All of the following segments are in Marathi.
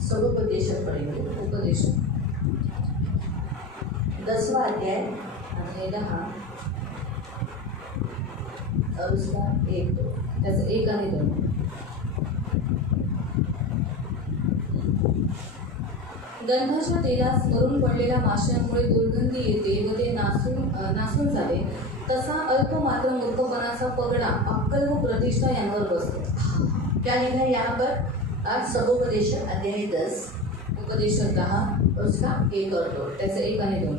सगोपदेश पडेंगे उपदेश 10वां अध्याय आणि 10 और उसका 1 2 त्याचं 1 आणि 2. गंधाच्या तेलास मरून पडलेल्या माशांमुळे दुर्गंधी येते व ते नासून जाते, तसा अल्पमात्र मूर्खपणाचा पगडा अक्कल व प्रतिष्ठा यांवर बसतो. क्या लिखा है यहाँ पर? आज सगोपदेश अध्याय 10 उपदेश 10 उसका 1 और 2 त्याचं 1 आणि 2,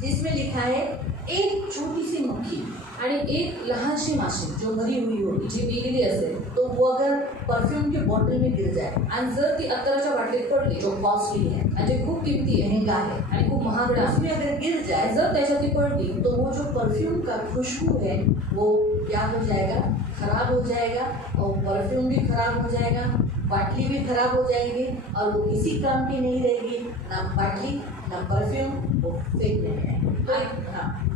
जिसमें लिखा है एक छोटी सी मक्खी आणि एक लहानशी माशी जो मरी हुई होगी, जी मेलेली असेल, तो वो अगर परफ्यूम के बॉटल में गिर जाए, आणि जर ती अत्तराच्या बाटलीत पडली, जो कॉस्टली है, म्हणजे खूप किमती आहे महंगा है, आणि खूप महागडा आहे, उसमें अगर गिर जाए जर त्याच्यात ती पडली तो वो जो परफ्यूम का खुशबू है वो क्या हो जाएगा? खराब हो जाएगा, और परफ्यूम भी खराब हो जाएगा, बाटली भी खराब हो जाएगी और वो किसी काम की नहीं रहेगी, ना बाटली ना परफ्यूम, वो फेंकने में आएगी. तो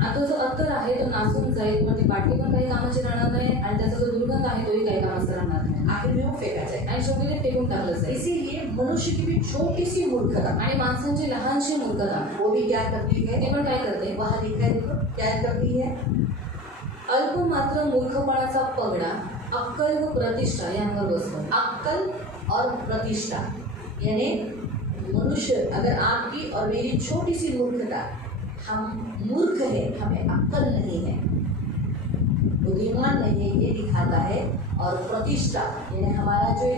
आता जो अत्तर आहे तो नासून जाईल, मग ती बाटली पण काही कामाची राहणार नाही आणि त्याचा जो दुर्गंध आहे तोही काही कामाचा राहणार नाही, आखिर में वो फेंका जाएगा. आणि शेवटी ते फेकून टाकलं जाईल. इसीलिए मनुष्य की भी छोटी सी मूर्खता, आणि माणसांची लहानशी मूर्खता वो भी क्या करती है? ती पण काय करते? वहाँ लिखा है, देखो क्या करती है? अल्पमात्र मूर्खपणाचा पगडा अक्कल व प्रतिष्ठा यांवर बसतो. अक्कल और प्रतिष्ठा, यानी मनुष्य, अगर आपकी और मेरी छोटी सी मूर्खता, हम मूर्ख है, हमें अक्कल नहीं है, बुद्धिमान नहीं है, ये दिखाता है. और प्रतिष्ठा यानी हमारा जो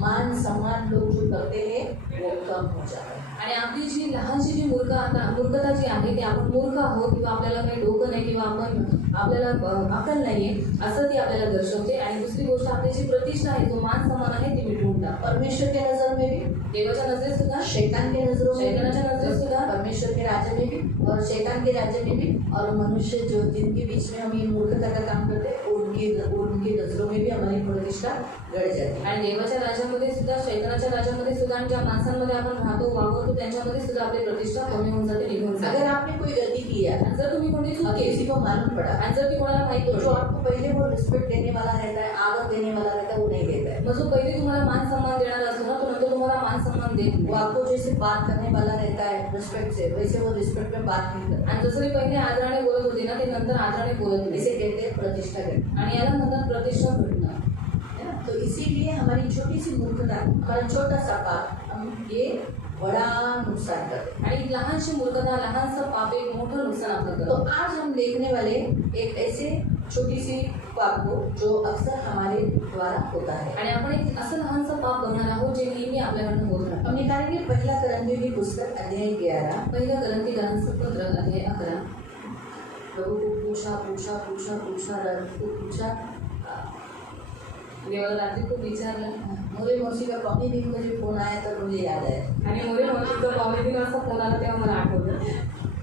मान सम्मान लोग जो करते हैं वो कम हो जाता है. आणि आपली जी लहानशी जी मूर्खता जी आहे ती आपण मूर्ख आहोत किंवा आपल्याला काही डोकं नाही किंवा आपल्याला अक्कल नाही आहे असं ती आपल्याला दर्शवते. आणि दुसरी गोष्ट, आपली जी प्रतिष्ठा आहे, जो मान सन्मान आहे, ती मिटवून टाक. परमेश्वर के नज़र में भी, देवाच्या नजरेत सुद्धा, शैतान के नज़रों में, शैतानाच्या नजरेत सुद्धा, परमेश्वर के राज्य में भी और शैतान के राज्य में भी, और मनुष्य जो जिनके बीच में हम ये मूर्खता का काम करते हैं उनकी नज़रों में भी हमारी प्रतिष्ठा गड़ जाती है. आणि देवाच्या राज्यामध्ये सुद्धा, शैतानाच्या राज्यामध्ये सुद्धा, आणि ज्या माणसांमध्ये आपण राहतो वागवतो त्यांच्यामध्ये सुद्धा आपली प्रतिष्ठा कमी होऊन जाते, निघून जाते. अगर आपने कोई गलती किया, जर तुम्ही कोणती चूक और केली किसी को मालूम पड़ा, आणि जर ती कोणाला माहित तो पडली, जो आपको पहले वो रिस्पेक्ट देने वाला रहता है, आदर देने वाला रहता है, वो नहीं देता है. मग जो पहिले तुम्हाला मान सन्मान देणारा असतो ना, तो नंतर तुम्हाला मान सन्मान देत वो नाही. आपको जैसे बात करने वाला रहता है रिस्पेक्ट से, वैसे वो रिस्पेक्ट में बात नहीं करता. आणि जसं मी पहिले आदराने बोलत होते ना, ते नंतर आदराने बोलत नाही. इसे कहते हैं प्रतिष्ठा घटना, आणि याला म्हणतात प्रतिष्ठा घटना. है ना. तो इसीलिए हमारी छोटी सी मूर्खता, हमारा छोटा सा पाप, हम ये बड़ा नुकसान करते. आणि लहानशी मूर्खता, लहानसं पाप एक मोठं नुकसान आपलं तो करतं. आज हम देखने वाले एक ऐसे छोटी सी पाप को जो अक्सर हमारे द्वारा होता है. आणि आपण एक असं लहानसं पाप बघणार आहोत जे नेहमी आपल्याकडनं होत राहतं. हम निकालेंगे पहला करंथी की पुस्तक अध्याय 11. पहिलं ग्रंथीकरांचं पत्र अध्याय 11. प्रभु को पूछा रब को पूछा. देवाला रात्री खूप विचारलं, मोरे मौसी का कॉपी दिन मुझे फोन आया तब मुझे याद आया. आणि मोरे मावशीचा कॉमेडी असा फोन आला तेव्हा मला आठवलं.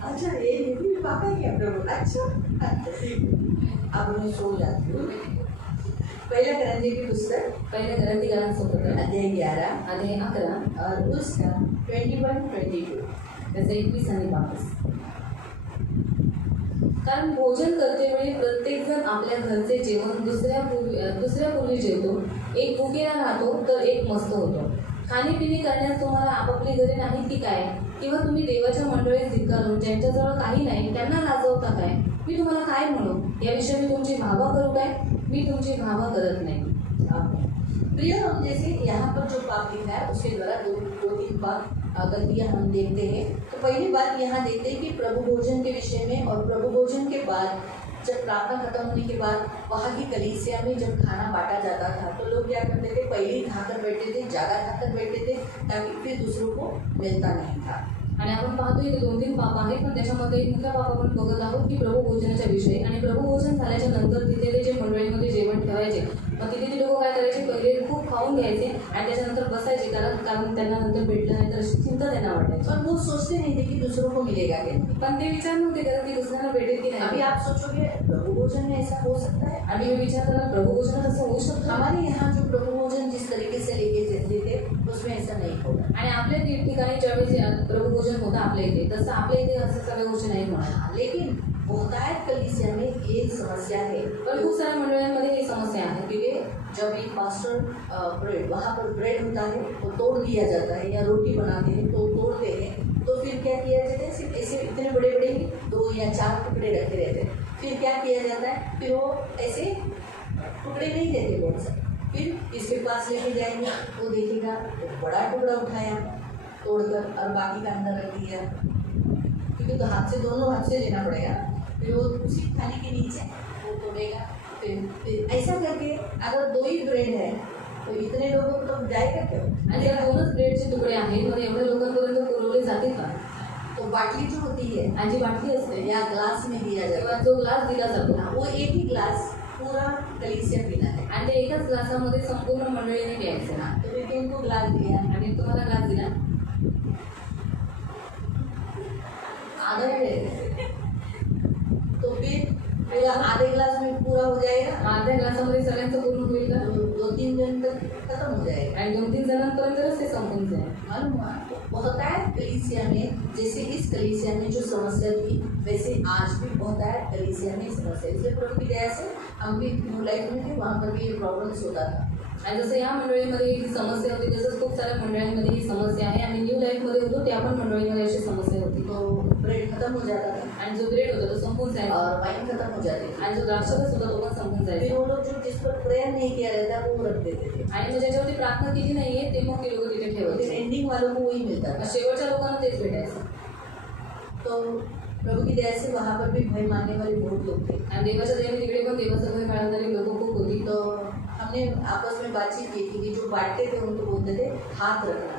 अच्छा ये भी पापा ही है प्रभु. अच्छा अब मैं सो जाती हूँ. पहला करंथी की पुस्तक पहिलं ग्रंथीकरांचं पत्र अध्याय 11 अध्याय 11 और उसका 21-22. त्याचं 21 आणि 22. कारण भोजन करतेवेळी प्रत्येकजण आपल्या घरचे जेवण दुसऱ्यापूर्वी जेवतो. एक भुकेला राहतो तर एक मस्त होतो. खाणेपिणे करण्यास तुम्हाला आपापली घरे नाहीत की काय? किंवा तुम्ही देवाच्या मंडळीत धिक्कारून ज्यांच्याजवळ काही नाही त्यांना लाजवता काय? मी तुम्हाला काय म्हणू? याविषयी मी तुमची भावा करू काय? मी तुमची भावा करत नाही. प्रिय, हम जैसे यहाँ पर जो पाप लिखा है उसके द्वारा दो तीन पाप गलतियाँ हम देखते हैं. तो पहली बात यहाँ देखते हैं कि प्रभु भोजन के विषय में, और प्रभु भोजन के बाद जब प्रार्थना खत्म होने के बाद वहाँ की कलीसिया में जब खाना बांटा जाता था तो लोग क्या करते थे? पहले ही खाकर बैठते थे, ज़्यादा खाकर बैठते थे, ताकि फिर दूसरों को मिलता नाही था. आणि आपण पाहतो इथे 2-3 पाप आहेत, पण त्याच्यामध्ये एक मुख्य पाप आपण बघत आहोत की प्रभू भोजनाच्या विषयी. आणि प्रभू भोजन झाल्याच्या नंतर तिथे ते जे मंडळीमध्ये जेवण ठेवायचे, मग तिथे ते लोक काय करायचे? पहिले खूप खाऊन घ्यायचे आणि त्याच्यानंतर बसायचे, कारण त्यांना नंतर भेटलं नाही तर चिंता त्यांना वाटायची. और वो सोचते नहीं थे कि दूसरों को मिलेगा क्या. पण ते विचार नव्हते करत की दुसऱ्यांना भेटेल की अभी नाही. आप सोचोगे प्रभु भोजन में ऐसा हो सकता है. आणि मी विचार करा प्रभू भोजनात असं होऊ शकतं. हमारे यहाँ जो प्रभु भोजन जिस तरीके से लेके जाते थे उसमें ऐसा नहीं होगा. आणि आपल्या ठिकाणी ज्यावेळेस प्रभु भोजन होतं आपल्या इथे, तसं आपल्या इथे असं सगळ्या गोष्टी नाही होणार. लेकिन बहुतायत कलीसिया में एक समस्या है. पण खूप साऱ्या मंडळांमध्ये ही समस्या आहे. क्योंकि जब एक पास्टर ब्रेड वहाँ पर ब्रेड होता है वो तोड़ दिया जाता है, या रोटी बनाते हैं तो तोड़ते हैं, तो फिर क्या किया जाता है, सिर्फ ऐसे इतने बड़े बड़े 2 या 4 टुकड़े रखे रहते हैं। फिर क्या किया जाता है, फिर वो ऐसे टुकड़े नहीं देते बहुत सारे, फिर इसके पास लेके जाएंगे, वो देखेगा तो बड़ा टुकड़ा उठाया तोड़कर और बाकी का अंदर रख दिया, क्योंकि तो हाथ से दोनों हाथ से लेना पड़ेगा। फिर वो उसी थाली के नीचे वो तोड़ेगा। फिर ऐसा करके अगर 2 ही ब्रेड है तो इतने लोगों को तो जाएगा क्या? आणि या 2च ब्रेडचे तुकडे आहेत, मग एवढ्या लोकांपर्यंत पुरवले जाते का? तो बाटली जो होती है आणि जी बाटली असते या ग्लास में दिया जाता किंवा जो ग्लास दिला जातो है, वो एक ही ग्लास पूरा कलीसिया पीना है। आणि ते एकाच ग्लासामध्ये संपूर्ण मंडळीने प्यायचं. हाँ, तो फिर उनको ग्लास दिया, आणि तुम्हाला ग्लास दिला आधा ब्रेड, तो फिर पूरा आधे ग्लास में पूरा हो जाएगा, अर्ध्या ग्लासामध्ये सगळ्यांचं पूर्ण होईल का? तो 2-3 दिन तक खत्म हो जाएगा। आणि 2-3 जणांपर्यंतच ते संपून जाईल. मालूम हुआ होता है कलीसिया में, जैसे इस कलीसिया में जो समस्या थी वैसे आज भी होता है कलीसिया में समस्या। इसलिए प्रभु की दया से हम भी न्यू लाइफ में थे, वहाँ पर भी ये प्रॉब्लम्स होता था। आणि जसं या मंडळीमध्ये ही समस्या होती तसंच खूप साऱ्या मंडळींमध्ये ही समस्या आहे. आणि न्यू लाईफमध्ये होतो त्या पण मंडळीमध्ये अशी समस्या होती. तो ब्रेड खत्म हो जाता था आणि जो ब्रेड होता तो संपून जायचा और वाइन खत्म हो जाती थी। आणि जो द्राक्षरस होता तो पण संपून फिर जायचा. वो लोग जो जिस पर प्रेयर नहीं किया रहता वो रख देते थे, आणि मग ज्याच्यावरती प्रार्थना केली नाहीये ते मग ते लोक तिथे फिर ठेवायचे. एंडिंग वालों को वही मिलता मग था। शेवटच्या लोकांना तेच भेटायचं. तो प्रभु की दया से वहाँ पर भी भय मानने वाले बहुत लोग थे। आणि देवाच्या दयाने तिकडे पण देवाचं भय पाळणारी लोक खूप होती. तो हमने आपस में बातचीत की थी कि जो बांटते थे उनको बोलते थे हाथ रखना,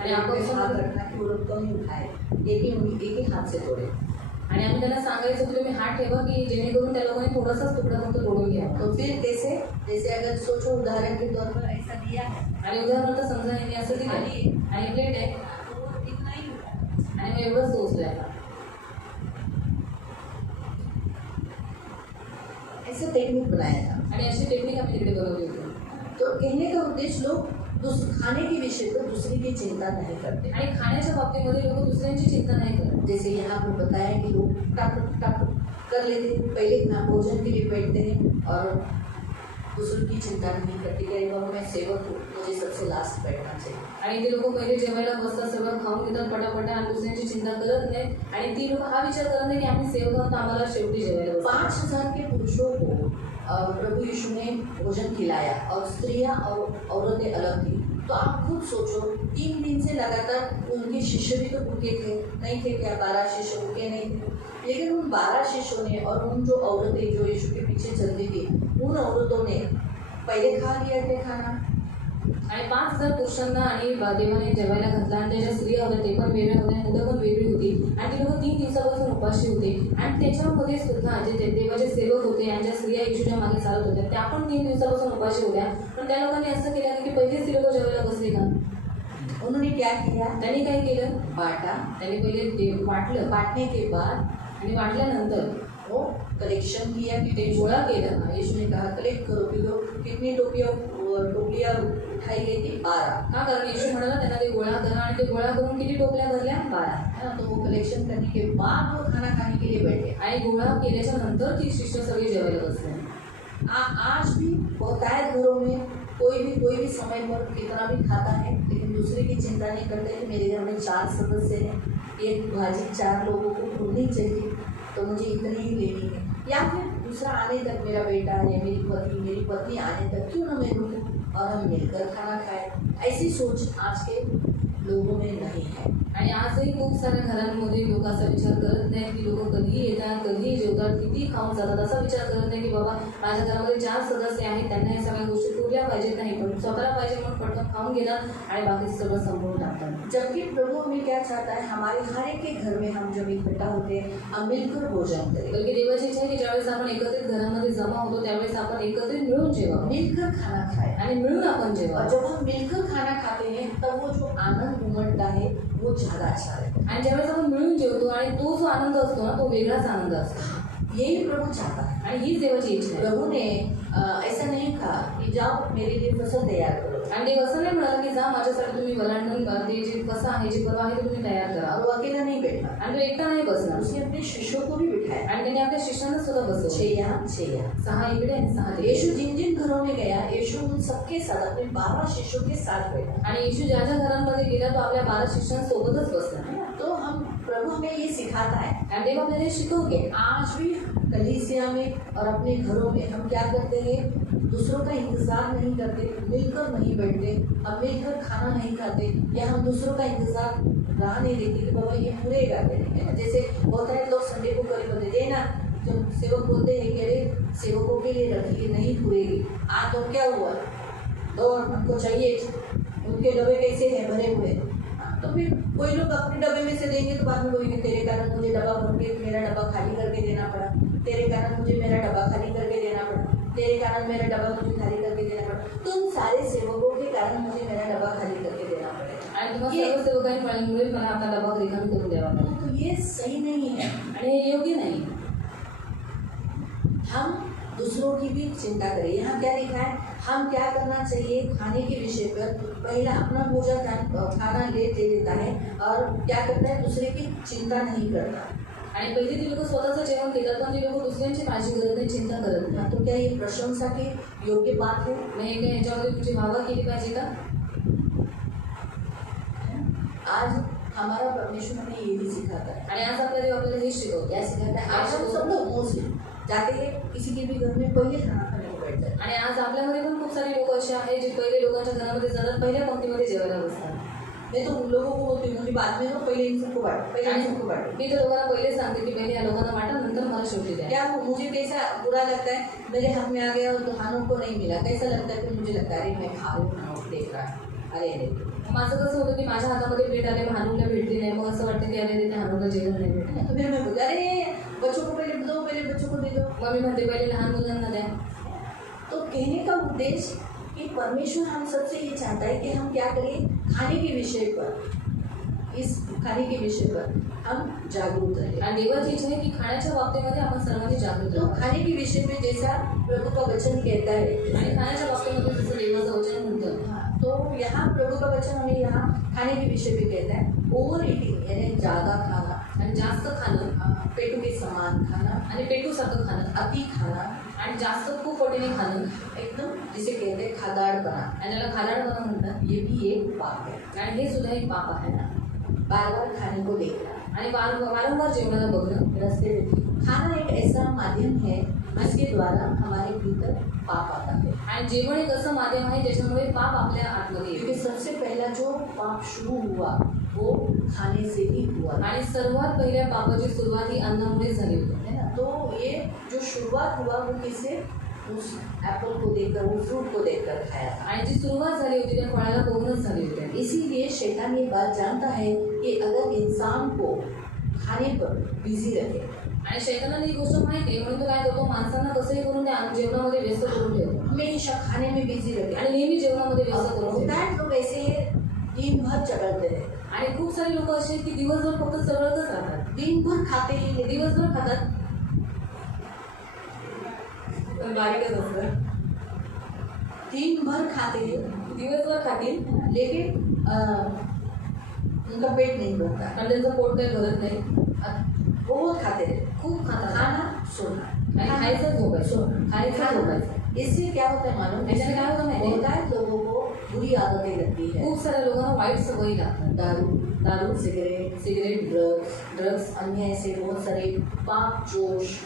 आणि आपस में हाथ रखना कि वो लोग कम ही उठाए, एक ही हाथ से तोड़े। आणि आम्ही त्यांना सांगायचं की तुम्ही हात ठेवा की जेणेकरून त्या लोकांनी थोडासाच तुकडा फक्त तोडून घ्यावा. तो फिर कैसे, जैसे अगर सोचो उदाहरण के तौर पर ऐसा दिया है आणि उदाहरणार्थ समजा यांनी असं दिलं आणि प्लेट आहे तो वो इतना ही उठाया। आणि मग एवढंच टोचलंय आता. ऐसे टेक्निक बनाया था। आणि अशी टेक्निक आम्ही तिकडे बनवली होती. तो कहने का उद्देश्य लोग खाने के विषय पर दूसरे की चिंता नहीं करते। आणि खाण्याच्या बाबतीमध्ये लोक दुसऱ्यांची चिंता नाही करत. जैसे यहाँ पर बताया कि लोग टक टक कर लेते हैं, पहले भोजन के लिए बैठते हैं और दूसरों की चिंता नहीं करते कि बाबा मैं सेवक हूँ, मुझे सबसे लास्ट बैठना चाहिए। आणि ते लोक पहिले जेवायला बसतात, सगळं खाऊन घेतात पटापटा आणि दुसऱ्यांची चिंता करत नाहीत. आणि ती लोक हा विचार करत नाही की आम्ही सेवक आहोत, आम्हाला शेवटी जेवायला बसायचं. 5000 के पुरुषों को प्रभु यीशु ने भोजन खिलाया और स्त्रियां और औरतें अलग थी। तो आप खुद सोचो 3 दिन से लगातार उनके शिष्य भी तो भूखे थे, नहीं थे क्या? 12 शिष्य भूखे नहीं थे, लेकिन उन 12 शिष्यों ने और उन जो औरतें जो यीशु के पीछे चलती थी उन औरतों ने पहले खा लिया थे खाना। आणि 5000 पुरुषांना आणि देवाने जेवायला घातला आणि त्याच्या स्त्रिया होत्या ते पण वेगळ्या होत्या, मुलं पण वेगळी होती. आणि ती लोक 3 दिवसापासून उपाशी होते. आणि त्याच्यामध्ये सुद्धा जे देवाचे सेवक होते आणि ज्या स्त्रिया येशूच्या मागे चालत होत्या त्या पण 3 दिवसापासून उपाशी होत्या. पण त्या लोकांनी असं केलं की पहिलेच ती लोक जेवायला बसली का? उन्होंने क्या किया? त्यांनी काय केलं? बांटा। त्यांनी पहिले वाटलं. बांटने के बाद आणि वाटल्यानंतर वो कलेक्शन किया कि ते गोळा केलं. यीशु ने कहा कलेक्ट करो, क्योंकि कितनी टोपियाँ उठाई गई थी? 12। का? कारण येशू म्हणाला त्यांना ते गोळा करा. आणि ते गोळा करून किती टोपल्या भरल्या? 12. हाँ, तो वो कलेक्शन करने के बाद वो खाना खाने के लिए बैठे। आणि गोळा केल्याच्या नंतर ती शिष्य सगळी जेवायला बसले. आज भी बहुतायत घरों में कोई भी समय पर कितना भी खाता है, लेकिन दूसरे की चिंता नहीं करते कि मेरे घर में 4 सदस्य हैं, एक भाजी 4 लोगों को भूलनी चाहिए तो मुझे इतनी ही लेनी है, या फिर दूसरा आने तक मेरा बेटा या मेरी पत्नी आने तक क्यों ना मैं रुकूं और हम मिलकर खाना खाएं। ऐसी सोच आज के लोगों में नहीं है। आणि आजही खूप साऱ्या घरांमध्ये लोक असा विचार करत नाहीत की लोक कधीही येतात, कधीही जेवतात, किती खाऊन जातात. असा विचार करत नाही की बाबा माझ्या घरामध्ये 4 सदस्य आहेत, त्यांना हे सगळ्या गोष्टी पुरल्या पाहिजेत नाही, पण स्वतःला पाहिजे म्हणून पटकन खाऊन घेतात आणि बाकीचं सगळं संपवून टाकतात. जबकि प्रभु हमें क्या चाहता है, हमारे हर एक के घर में हम जब इकट्ठा होते हैं हम मिलकर भोजन करें। बल्कि देवाची इच्छा आहे की ज्यावेळेस आपण एकत्रित घरामध्ये जमा होतो त्यावेळेस आपण एकत्रित मिळून जेवावं मिलकर खाना खाएं। आणि मिळून आपण और जेवावं. जब हम मिलकर खाना खाते हैं तब वो जो आनंद उमड़ता है वो ज़्यादा अच्छा रहता है। आणि ज्यावेळेस आपण मिळून जेवतो आणि तो जो आनंद असतो ना तो वेगळाच आनंद असतो. यही प्रभु चाहता है। आणि ही देवाची इच्छा आहे. प्रभु ने ऐसा नहीं कहा कि जाओ मेरे लिए फसल तैयार करो, आणि देव असं नाही म्हणाला की जा माझ्यासाठी तुम्ही वलांडण ते जे कसं आहे जे पर्व आहे ते तुम्ही तयार करा. और वो अकेला नहीं बैठा, आणि तो एकटा नाही बसणार. उसने अपने शिष्यों को भी बिठाया, आणि त्याने आपल्या शिष्यांना सुद्धा बसवलं. 6 यहाँ 6 यहाँ। 6 इकडे आणि 6 तिकडे. यीशु जिन जिन घरों में गया, यीशु उन सबके साथ अपने 12 शिष्यों के साथ बैठा। आणि येशू ज्या ज्या घरांमध्ये गेला तो आपल्या 12 शिष्यांसोबतच बसला. तो हम प्रभु हमें ये सिखाता है। आणि देव आपल्याला हे शिकवते. आज भी कलीसिया में और अपने घरों में हम क्या करते हैं, दूसरों का इंतजार नहीं करते, मिलकर नहीं बैठते, हम मिलकर खाना नहीं खाते, या हम दूसरों का इंतजार राह नहीं देखते कि बाबा ये पूरे करते हैं। जैसे बहुत सारे लोग संडे को करीब होते देना, जब सेवक बोलते हैं कि अरे सेवकों के लिए रखिए, नहीं पूरेगी, आज तो क्या हुआ, तो हमको चाहिए, उनके डब्बे कैसे हैं भरे हुए, तो फिर कोई लोग अपने डब्बे में से देंगे तो बाद में बोलेंगे तेरे कारण मुझे डब्बा भर के मेरा डब्बा खाली करके देना पड़ा, तेरे कारण मुझे मेरा डब्बा खाली करके देना पड़ा, तेरे कारण मेरा डब्बा मुझे खाली करके देना पड़ा, तुम सारे सेवकों के कारण मुझे मेरा डब्बा खाली करके देना पड़ेगा। आणि तुम्हाला सर्व सेवकांनी पाळल्यामुळे मला आपला डबा रिकामी करून द्यावा लागला. तो ये सही नहीं है। आणि हे योग्य नाही. हम दूसरों की भी चिंता करें। यहाँ क्या लिखा है, हम क्या करना चाहिए खाने के विषय पर, पहला अपना भोजन खाना ले लेता है और क्या करता है, दूसरे की चिंता नहीं करता। आणि पहिले ती लोक स्वतःचं जेवण घेतात पण ती लोक दुसऱ्यांची काळजी करत नाही, चिंता करत नाही. तो क्या ये प्रशंसा की योग्य बात है? मग हे काय याच्यामध्ये तुमची वाहवा केली पाहिजे का? आज हमारा परमेश्वर हमें ये भी सिखाता है। आणि आज आपल्या देव आपल्याला हे शिकवतो. क्या सिखाता है? आज हम सब लोग मोस्टली जाते हैं किसी के भी घर में, पहले खाना खाने को बैठते हैं। आणि आज आपल्यामध्ये पण खूप सारे लोक असे आहेत जे पहिले लोकांच्या घरामध्ये जातात, पहिल्या पंक्तीमध्ये जेवायला बसतात. मैं तो उन लोगों को बोलती हूँ कि बाद में तो पहले इन सबको बांटो, पहले इन सबको बांटो। मी तर लोकांना पहिले सांगते की पहिले या लोकांना वाटा, नंतर मला शेवटी द्या. क्या मुझे कैसा बुरा लगता है, मेरे हाथ में आ गया और तो हानों को नहीं मिला, कैसा लगता है? फिर मुझे लगता है अरे मैं खा रही हूँ, हानों देख रहा है, अरे अरे। माझं कसं होतं की माझ्या हातामध्ये प्लेट आले, हानूला भेटली नाही, मग असं वाटतं की अरे ते हानूला जेवण नाही भेटलं. तो फिर मैं बोलती अरे बच्चों को पहले दो, पहले बच्चों को दे दो। मग मी म्हणते पहिले लहान मुलांना द्या. तो कहने का उद्देश्य कि परमेश्वर हम सबसे ये चाहता है कि हम क्या करें, खाने के विषय पर, इस खाने के विषय पर हम जागरूक रहें। आणि देवाची इच्छा आहे की खाण्याच्या बाबतीमध्ये आपण सर्वांनी जागृत तो राहू. खाने के विषय में जैसा प्रभु का वचन कहता है, आणि खाण्याच्या बाबतीमध्ये जसं देवाचं वचन म्हणतं, तो यहाँ प्रभु का वचन हमें यहाँ खाने के विषय पे कहता है, ओवर ईटिंग यानी ज़्यादा खाना, आणि जास्त खाणं, पेटू के समान खाना, आणि पेटूसारखं खाणं, अति खाना, आणि जास्त खूप पटीने खाणं, एकदम जिसे कहते हैं खादाड़पना, आणि त्याला खादाडपणा म्हणतात. ये भी एक पाप है। आणि हे सुद्धा एक पाप आहे ना. बार बार खाने को देखना, आणि वारंवार जेवणाला बघणं. रास्ते में खाना एक ऐसा माध्यम है जिसके द्वारा हमारे भीतर पाप आता है। आणि जेवण एक असं माध्यम आहे ज्याच्यामुळे पाप आपल्या आतमध्ये येते. क्योंकि सबसे पहला जो पाप शुरू हुआ वो खाने से ही हुआ, आणि सर्वात पहिल्या पापाची सुरुवात ही अन्नामुळे झाली होती. है ना। तो ये जो शुरुआत हुआ वो किससे, उस एप्पल को देखकर, उस फ्रूट को देखकर खाया था। आणि जी सुरुवात झाली होती त्या फळाला बघूनच झाली होती. इसीलिए शैतान ये बात जानता है कि अगर इंसान को खाने पर बिजी रखे, आणि शैतानाला ही गोष्ट माहिती आहे म्हणून तो काय करतो, माणसांना कसंही करून त्या जेवणामध्ये व्यस्त करून ठेवतो हमेशा खाने में बिजी रखे, आणि नेहमी जेवणामध्ये व्यस्त करून ठेवतो. होता है लोग ऐसे दिन भर चढ़ते रहते, आणि खूप सारे लोक असे आहेत की दिवसभर फक्त चढतच राहतात, दिन भर खाते हैं, दिवसभर खातात पण बारीकच असतं. दिन भर खाते हैं दिवसभर खातील लेकिन उनका पेट नहीं भरता, पण त्यांचं पोट काही भरत नाही. बहुत खाते रहते, खूप खातात. खाना सोना, आणि खायचं झोपायचं, सोना, खायचं झोपायचं. इससे क्या होता है मालूम, इससे क्या होता है? होता है लोगों को बुरी आदतें लगती है, खूप साऱ्या लोकांना वाईट सवयी लागतात. दारू, सिगरेट, सिगरेट, ड्रग्स, अन्य ऐसे बहुत सारे पाप जोश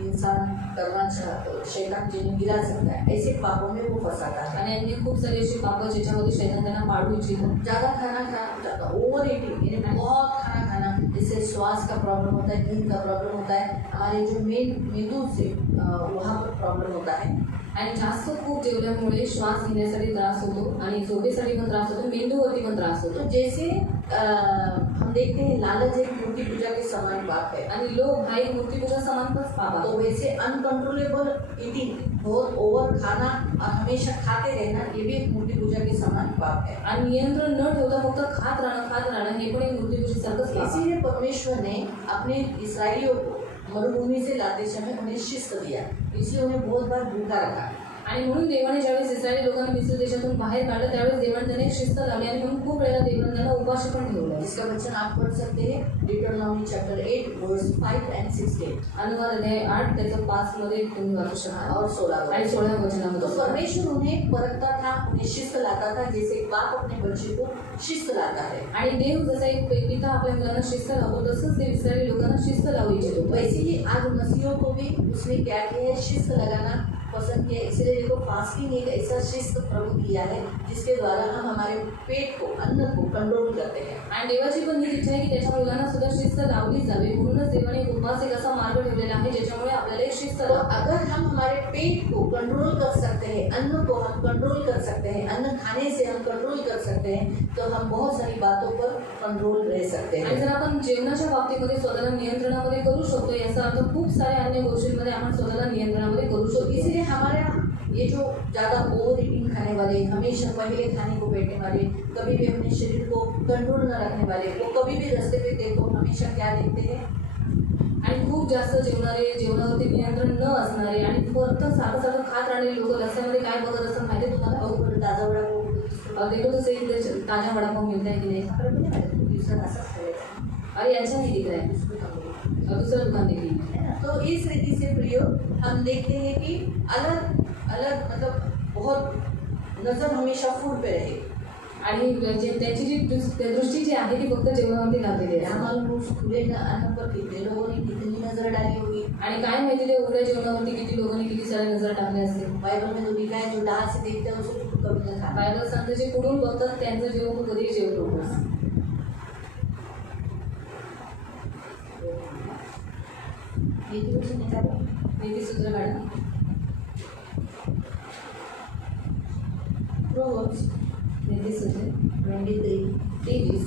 इंसान करना चाहता, शैतान जिन्हें गिरा सकता है, ऐसे पापों में वो फंसाता है। आणि यांनी खूप सारे असे पाप ज्याच्यामध्ये शैतान त्यांना पाडू इच्छितो. ज़्यादा खाना खाना, ज़्यादा ओवर ईटिंग यानी बहुत खाना खाना, जिससे श्वास का प्रॉब्लम होता है, नींद का प्रॉब्लम होता है, हमारे जो मेंदू से वहाँ पर प्रॉब्लम होता है। आणि जास्त खूप जेवल्यामुळे श्वास घेण्यासाठी त्रास होतो आणि झोपेसाठी पण त्रास होतो, मेंदूवरती पण त्रास होतो. तो जैसे हम देखते हैं लालच एक मूर्ति पूजा के समान पाप है, आणि लोभ हा एक मूर्ती पूजा समानच पाप आहे. तो वैसे अनकंट्रोलेबल ईटिंग, बहुत ओवर खाना और हमेशा खाते रहना, ये भी एक मूर्ति पूजा के समान पाप है। आणि नियंत्रण न ठेवता फक्त खात राहणं हे पण एक मूर्ती पूजेसारखंच पाप आहे. इसीलिए परमेश्वर ने अपने इस्राएलियों को मरुभूमि से लाते समय उन्हें शिस्त दिया, इसलिए उन्हें बहुत बार भूखा रखा। आणि म्हणून देवाने ज्यावेळेस इस्रायली लोकांना मिस्र देशातून बाहेर काढलं त्यावेळेस देवाने त्यांना एक शिस्त लावली आणि म्हणून खूप वेळेला देवाने त्यांना उपाशी पण ठेवलं. इसका वचन आप पढ़ सकते हैं डिटरनॉमी चैप्टर 8 वर्स 5 and 16 अनुवाद अध्याय 8 त्याचं 5 मध्ये तुम्ही वाचू शकता और 16 आणि 16 तो वचनामध्ये. परमेश्वर उन्हें परखता था, उन्हें शिस्त लाता था जैसे एक बाप अपने बच्चे को शिस्त लाता है। आणि देव जसा एक पिता आपल्या मुलांना शिस्त लावतो तसंच ते इस्रायली लोकांना शिस्त लावू इच्छितो. वैसे ही आज मसीहों को भी उसने क्या किया है, शिस्त लगाना पसंद किया। इसलिए देखो फास्टिंग एक ऐसा शिस्त प्रभु किया है जिसके द्वारा हम हमारे पेट को, अन्न को कंट्रोल करते हैं। आणि देवाची पण हीच इच्छा आहे की त्याच्या मुलांना सुद्धा शिस्त लावली जावी, म्हणूनच देवाने उपवास एक असा मार्ग ठेवलेला आहे ज्याच्यामुळे आपल्याला एक शिस्त तो अगर हम हमारे पेट को कंट्रोल कर सकते हैं, अन्न को हम कंट्रोल कर सकते हैं, अन्न खाने से हम कंट्रोल कर सकते हैं, तो हम बहुत सारी बातों पर कंट्रोल रह सकते आणि हैं। जर आपण जेवणाच्या बाबतीमध्ये स्वतःला नियंत्रणामध्ये करू शकतो याचा अर्थ खूप साऱ्या अन्य गोष्टींमध्ये आपण स्वतःला नियंत्रणामध्ये करू शकतो. इसलिए हमारे ये जो ज़्यादा ओवर ईटिंग खाने वाले, हमेशा पहले खाने को बैठने वाले, कभी भी अपने शरीर को कंट्रोल न रखने वाले, वो कभी भी रास्ते पे देखो हमेशा क्या देखते हैं, आणि खूप जास्त जेवणारे, जेवणावरती नियंत्रण न असणारे आणि फक्त सारखं सारखं खात राहणारे लोक रस्त्यामध्ये काय बघत असतात माहिती आहे तुम्हाला? और ताज़ा वड़ा को देखो तो सही इधर ताजा वडापाव मिलता है कि नहीं? अरे अच्छा नहीं दिख रहा है और दूसरा दुकान दिख रही है. तो इस रीति से प्रियो हम देखते हैं कि अलग अलग मतलब बहुत नजर हमेशा फूड पे रहे आणि त्यांची जी दृष्टी जी आहे ती फक्त जेवणावरती लागलेली आहे. हमारे उस खुले अन्न पर कितने लोगों ने कितनी नजर डाली होगी. आणि काय माहिती ते उघड्या जेवणावरती किती लोकांनी किती सारे नजर टाकले असतील. बाइबल में तो लिखा है जो डाल से देखते हैं उसको कभी न खाना. बायबल सांगते जे पुढून बघतात त्यांचं जेवण कधी जेवत नकोस. नीती सूत्र काढा. Proverbs नीती सूत्र 23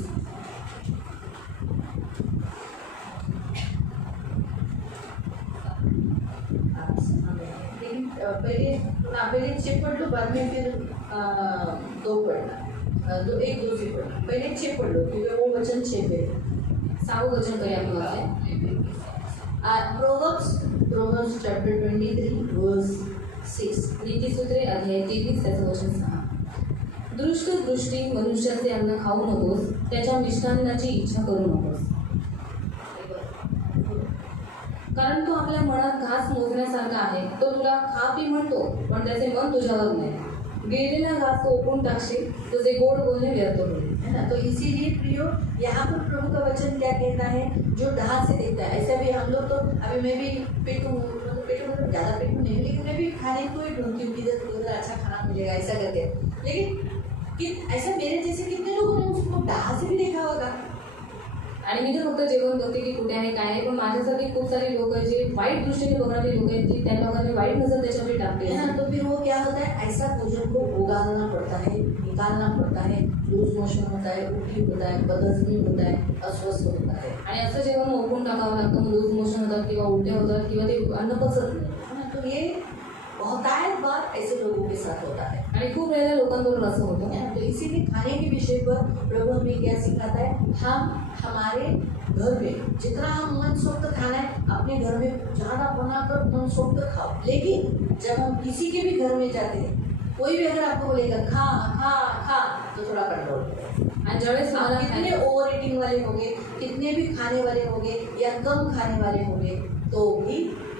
लेकिन पहले चेक पढ़ लो, बाद में फिर दो पढ़ना, एक दो से पढ़ना. पहले चेक पढ़ लो क्योंकि वो वचन 6 पे सावं वचन करूया आपण वाचूया. Proverbs chapter 23 verse 6. नीतीसूत्रे अध्याय 23 त्याचं वचन 6. दृष्ट दृष्टी मनुष्याचे अन्न खाऊ नकोस, त्याच्या मिष्टान्नाची इच्छा करू नकोस, कारण तो आपल्या मनात घास मोजण्यासारखा आहे. तो तुला खा पी म्हणतो पण त्याचे मन तुझ्यावर नाही. गिरलेला घास तो ओपून टाकशील, तुझे गोड बोलणे व्यर्थ होईल. है ना. तो इसीलिए प्रियो यहाँ पर प्रभु का वचन क्या कहता है, जो ढाल से देखता है. ऐसा भी हम लोग तो अभी मैं भी पेटू मतलब ज़्यादा पेटू नहीं, लेकिन मैं भी खाने को ही ढूंढती हूँ किधर अच्छा खाना मिलेगा ऐसा करके. लेकिन ऐसा मेरे जैसे कितने लोगों ने उसको ढाल से भी देखा होगा. आणि मी तर फक्त जेवण बघते की कुठे आहे काय आहे, पण माझ्यासाठी खूप सारे लोक जे वाईट दृष्टीने बघणारे लोक आहेत ती त्या लोकांनी वाईट नजर त्याच्यावर टाकते है ना. तो फिर वो क्या होता है, ऐसा भोजन को उगालना पड़ता है, निकालना पड़ता है. लूज मोशन होता है, उल्टी होता है, बदहजमी होता है, अस्वस्थ होता है. आणि असं जेवण ओपून टाकावं लागतं. मग लूज मोशन होतात किंवा उलटे होतात किंवा ते अन्न पचत नाही. है ना. तो ये बहुतायत बार ऐसे लोगों के साथ होता है. आणि खूप वेळेला लोकांबरोबर असं होतं. तो इसीलिए खाने के विषय पर प्रभु हमें क्या सिखाता है, हम हमारे घर में जितना हम मनसोक्त खाना है अपने घर में ज़्यादा बनाकर मनसोक्त खाओ. लेकिन जब हम किसी के भी घर में जाते हैं, कोई भी अगर आपको बोलेगा खा खा खा, तो थोड़ा कंट्रोल करो. आणि ज्यावेळेस मला कितने ओवर ईटिंग वाले होंगे, कितने भी खाने वाले होंगे या कम खाने वाले होंगे, तो भी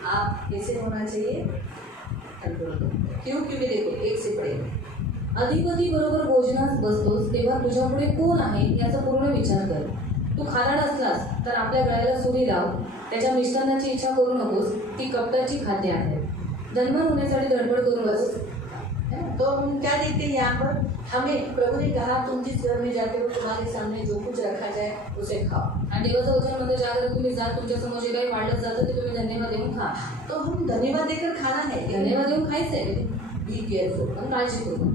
आप कैसे होना चाहिए, कंट्रोल करो. क्यों? क्योंकि देखो एक से पड़ेगा. अधिपती बरोबर भोजनास बसतोस तेव्हा तुझ्यापुढे कोण आहे याचा पूर्ण विचार कर. तू खाणारा असलास तर आपल्या गळ्याला सुरी लाव. त्याच्या मिष्टान्नाची इच्छा करू नकोस, ती कपटाची खाद्य आहे. धनवान होण्यासाठी धडपड करू नकोस. तो हम क्या देखते हैं यहाँ पर, हमें प्रभु ने कहा तुम जिस घर में जाते हो तुम्हारे सामने जो कुछ रखा जाए उसे खाओ. आणि देवाचं वचन म्हणतं ज्या घरात तुम्ही जा तुमच्या समोर जे काही वाढत जातं ते तुम्ही धन्यवाद देऊन खा. तो हम धन्यवाद देकर खाना है, धन्यवाद देऊन खायचं आहे. Be careful. पण काळजी करू.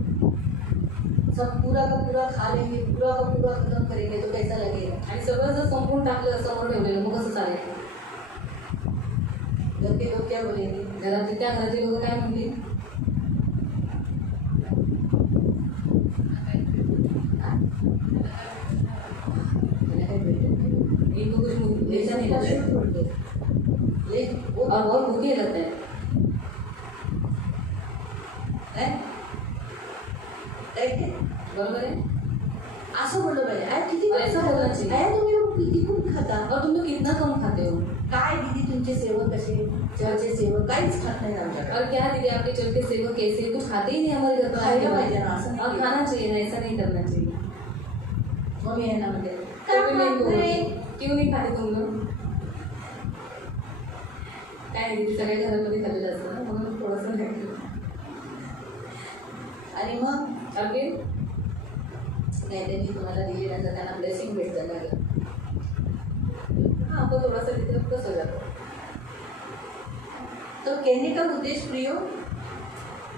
सब पूरा का पूरा खा लेंगे, पूरा का पूरा खत्म करेंगे तो कैसा लगेगा. आणि सगळं जर संपून टाकलं समोर ठेवलेलं मग कसं चालेल. घर के लोग क्या बोलेंगे, घरातील त्या घरातील लोक काय म्हणतील. ले और बहुत भूखे रहते हैं. करेक्ट है? बरोबर आहे. असं बोललं पाहिजे. अरे किती और ऐसा बोलना चाहिए. अरे तुम्ही लोक किती खूप खाता. और तुम लोग कितना कम खाते हो. काय दीदी तुमचे सेवक कसे, चर्चचे सेवक काहीच खात नाही आमच्याकडे. और क्या दीदी आपके चर्च के सेवक कैसे, कुछ खाते ही नहीं हमारे घर पर. खायला पाहिजे ना असं. और खाना चाहिए ना, ऐसा नहीं करना चाहिए. मम्मी आहे ना म्हणजे तुम्ही नहीं बोलते. क्यों नहीं खाते तुम लोग. काय दीदी सगळ्या घरामध्ये खाल्लेलं असतं ना, म्हणून थोडंसं नाही. आणि मग और फिर नाही त्यांनी तुम्हाला दिलेल्यानंतर त्यांना ब्लेसिंग भेटतं लागेल. हाँ, तो थोड़ा सा डिस्टर्ब हो जाता है. तो कहने का उद्देश्य प्रियो,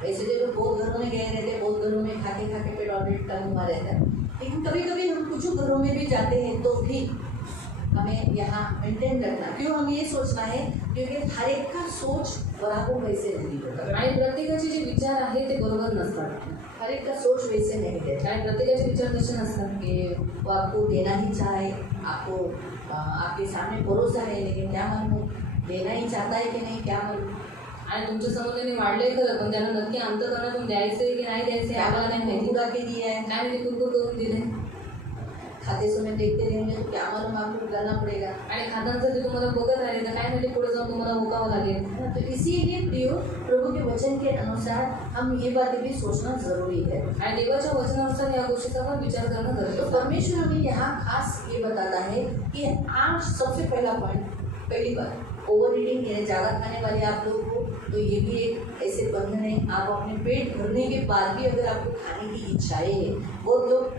वैसे तो लोग बहुत घरों में गए रहते हैं, बहुत घरों में खाके खाके पेट ऑलरेडी टर्न हुआ रहता है, लेकिन कभी कभी हम कुछ घरों में भी जाते हैं तो भी हमें यहाँ मेंटेन रखना. क्यों हम ये सोचना है, क्योंकि हर एक का सोच बराबर वैसे नहीं होता. आणि प्रत्येकाचे जे विचार आहे ते बरोबर नसतात. हर एक का सोच वैसे नहीं रहता. आणि प्रत्येकाचे विचार तसे नसतात. कि वो आपको देना ही चाहे, आपको आपके सामने परोसा है, लेकिन क्या मालूम देना ही चाहता है कि नहीं, क्या मालूम. आणि तुमच्या समोर त्यांनी वाढलंय खरं, पण त्यांना नक्की अंतःकरणातून द्यायचंय की नाही द्यायचंय आम्हाला नाही माहिती. पूरा के दिया है, नाही ते कुरकुर करून दिले. खाते समय देखते रहेंगे तो क्या मालूम आपको करना पड़ेगा. आणि खाताना जर ते तुम्हाला बघत राहिले तर काय माहिती पुढे जाऊन तुम्हाला मुकावं लागेल. तो इसीलिए प्रियो, प्रभु के वचन के अनुसार हम ये बातें भी सोचना जरूरी है. आणि देवाच्या वचनानुसार या गोष्टीचा पण विचार करणं तो गरजेचं आहे. परमेश्वर हमें यहाँ खास ये बताता है कि आज सबसे पहला पॉइंट, पहली बात ओवर ईटिंग यानी ज़्यादा खाने वाले आप लोगों को, तो ये भी एक ऐसे बंधन है. आप अपने पेट भरने के बाद भी अगर आपको खाने की इच्छाएं है, बहुत लोग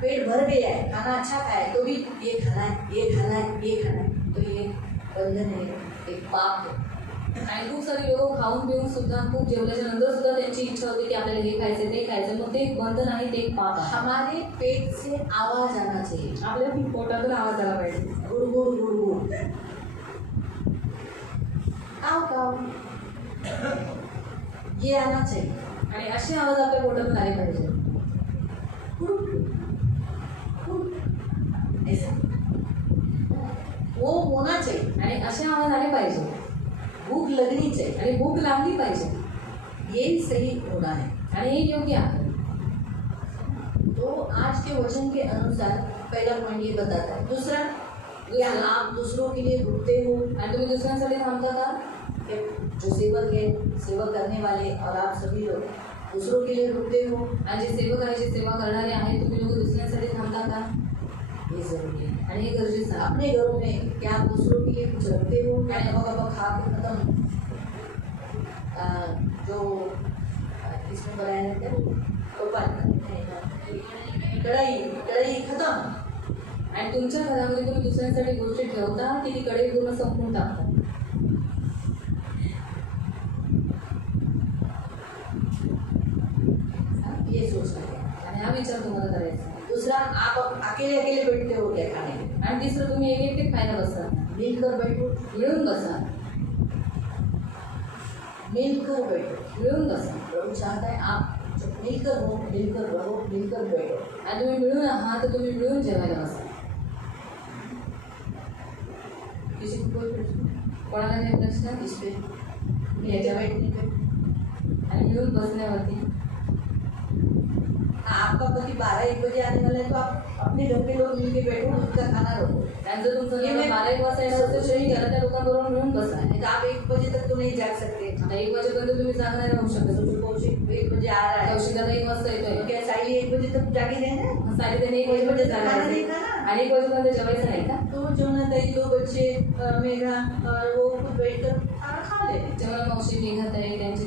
पेट भर गया है, खाना अच्छा खाया है, तो भी ये खाना है, ये खाना है, ये खाना है, तो ये बंधन है, एक पाप है. आणि खूप सारे लोक खाऊन पिऊन सुद्धा खूप जेवल्याच्या नंतर सुद्धा त्यांची इच्छा होती की आपल्याला हे खायचं ते खायचं, मग ते एक बंधन आहे, ते एक पाप आहे. हमारे पेट से आवाज आना चाहिए. आपल्या पोटातून आवाज आला पाहिजे. गुड़गुड़ गुड़गुड़ काव काव ये आना चाहिए. आणि असे आवाज आपल्या पोटातून आले पाहिजे. ऐसा वो होना चाहिए. आणि असे आवाज आले पाहिजे. भूख लगनी चाहिए आणि भूक लागली पाहिजे. यही सही होना है. आणि हे योग्य आहे. तो आज के वचन के अनुसार पहला पॉइंट ये बताता है. दूसरा, क्या आप दूसरों के लिए रुकते हो. आणि तुम्ही दुसऱ्यांसाठी थांबता का. जो सेवक है, सेवा करने वाले और आप सभी लोग दूसरों के लिए रुकते हो. आणि जे सेवक आहे, जे सेवा करणारे आहेत, तुम्ही लोक दुसऱ्यांसाठी थांबता का. ये जरूरी है. आणि हे गरजेचं आहे. अपने घरों में क्या आप दूसरों के लिए कुछ रखते हो. क्या खा के खत्म, जो इसमें बनाया रहता है कढ़ाई कढ़ाई खत्म. आणि तुमच्या घरामध्ये तुम्ही दुसऱ्यांसाठी गोष्टी ठेवता की ती कढई पूर्ण संपून टाकता. ये सोचना है. आणि हा विचार तुम्हाला करायचा आहे. दूसरा, आप अकेले अकेले बैठते हो क्या खाने में. आणि तिसरं, तुम्ही एक एकटे खायला बसा. मिलकर बैठो. मिळून बसा. मिलकर बैठो. मिळून बसा. प्रभु चाहता है आप जब मिलकर हो, मिलकर रहो, मिलकर बैठो. आणि तुम्ही मिळून आहात तर तुम्ही मिळून जेवायला बसा. किसी को कोई प्रश्न कोणाला काही प्रश्न. इस पे याच्या बैठने पे. आणि मिळून बसण्यावरती. आपका पति 12-1 बजे आने वाला है, तो आप अपने घर के लोग मिलके बैठो, उनका खाना रखो. आणि जर तुमचं लग्न 12-1 वाजता येणार असेल तर तुम्ही घरातल्या लोकांबरोबर मिळून बसा. नहीं तो आप 1 बजे तक तो नहीं जाग सकते. आता 1 वाजेपर्यंत तुम्ही जागा नाही राहू शकत. तो कौशिक 1 बजे आ रहा है, कौशिक आता 1 वाजता तो येतोय. क्या साहिल 1 बजे तक जागे रहना. साडी त्याने 1 वाजेपर्यंत जागा खाना राहायची. नहीं खाना. आणि 1 वाजेपर्यंत जेवायचं नाही का. तो जो ना ताई 2 बच्चे मेघा और वो खुद बैठकर खाना खा लेते. जेव्हा मावशी निघत आहे, त्यांची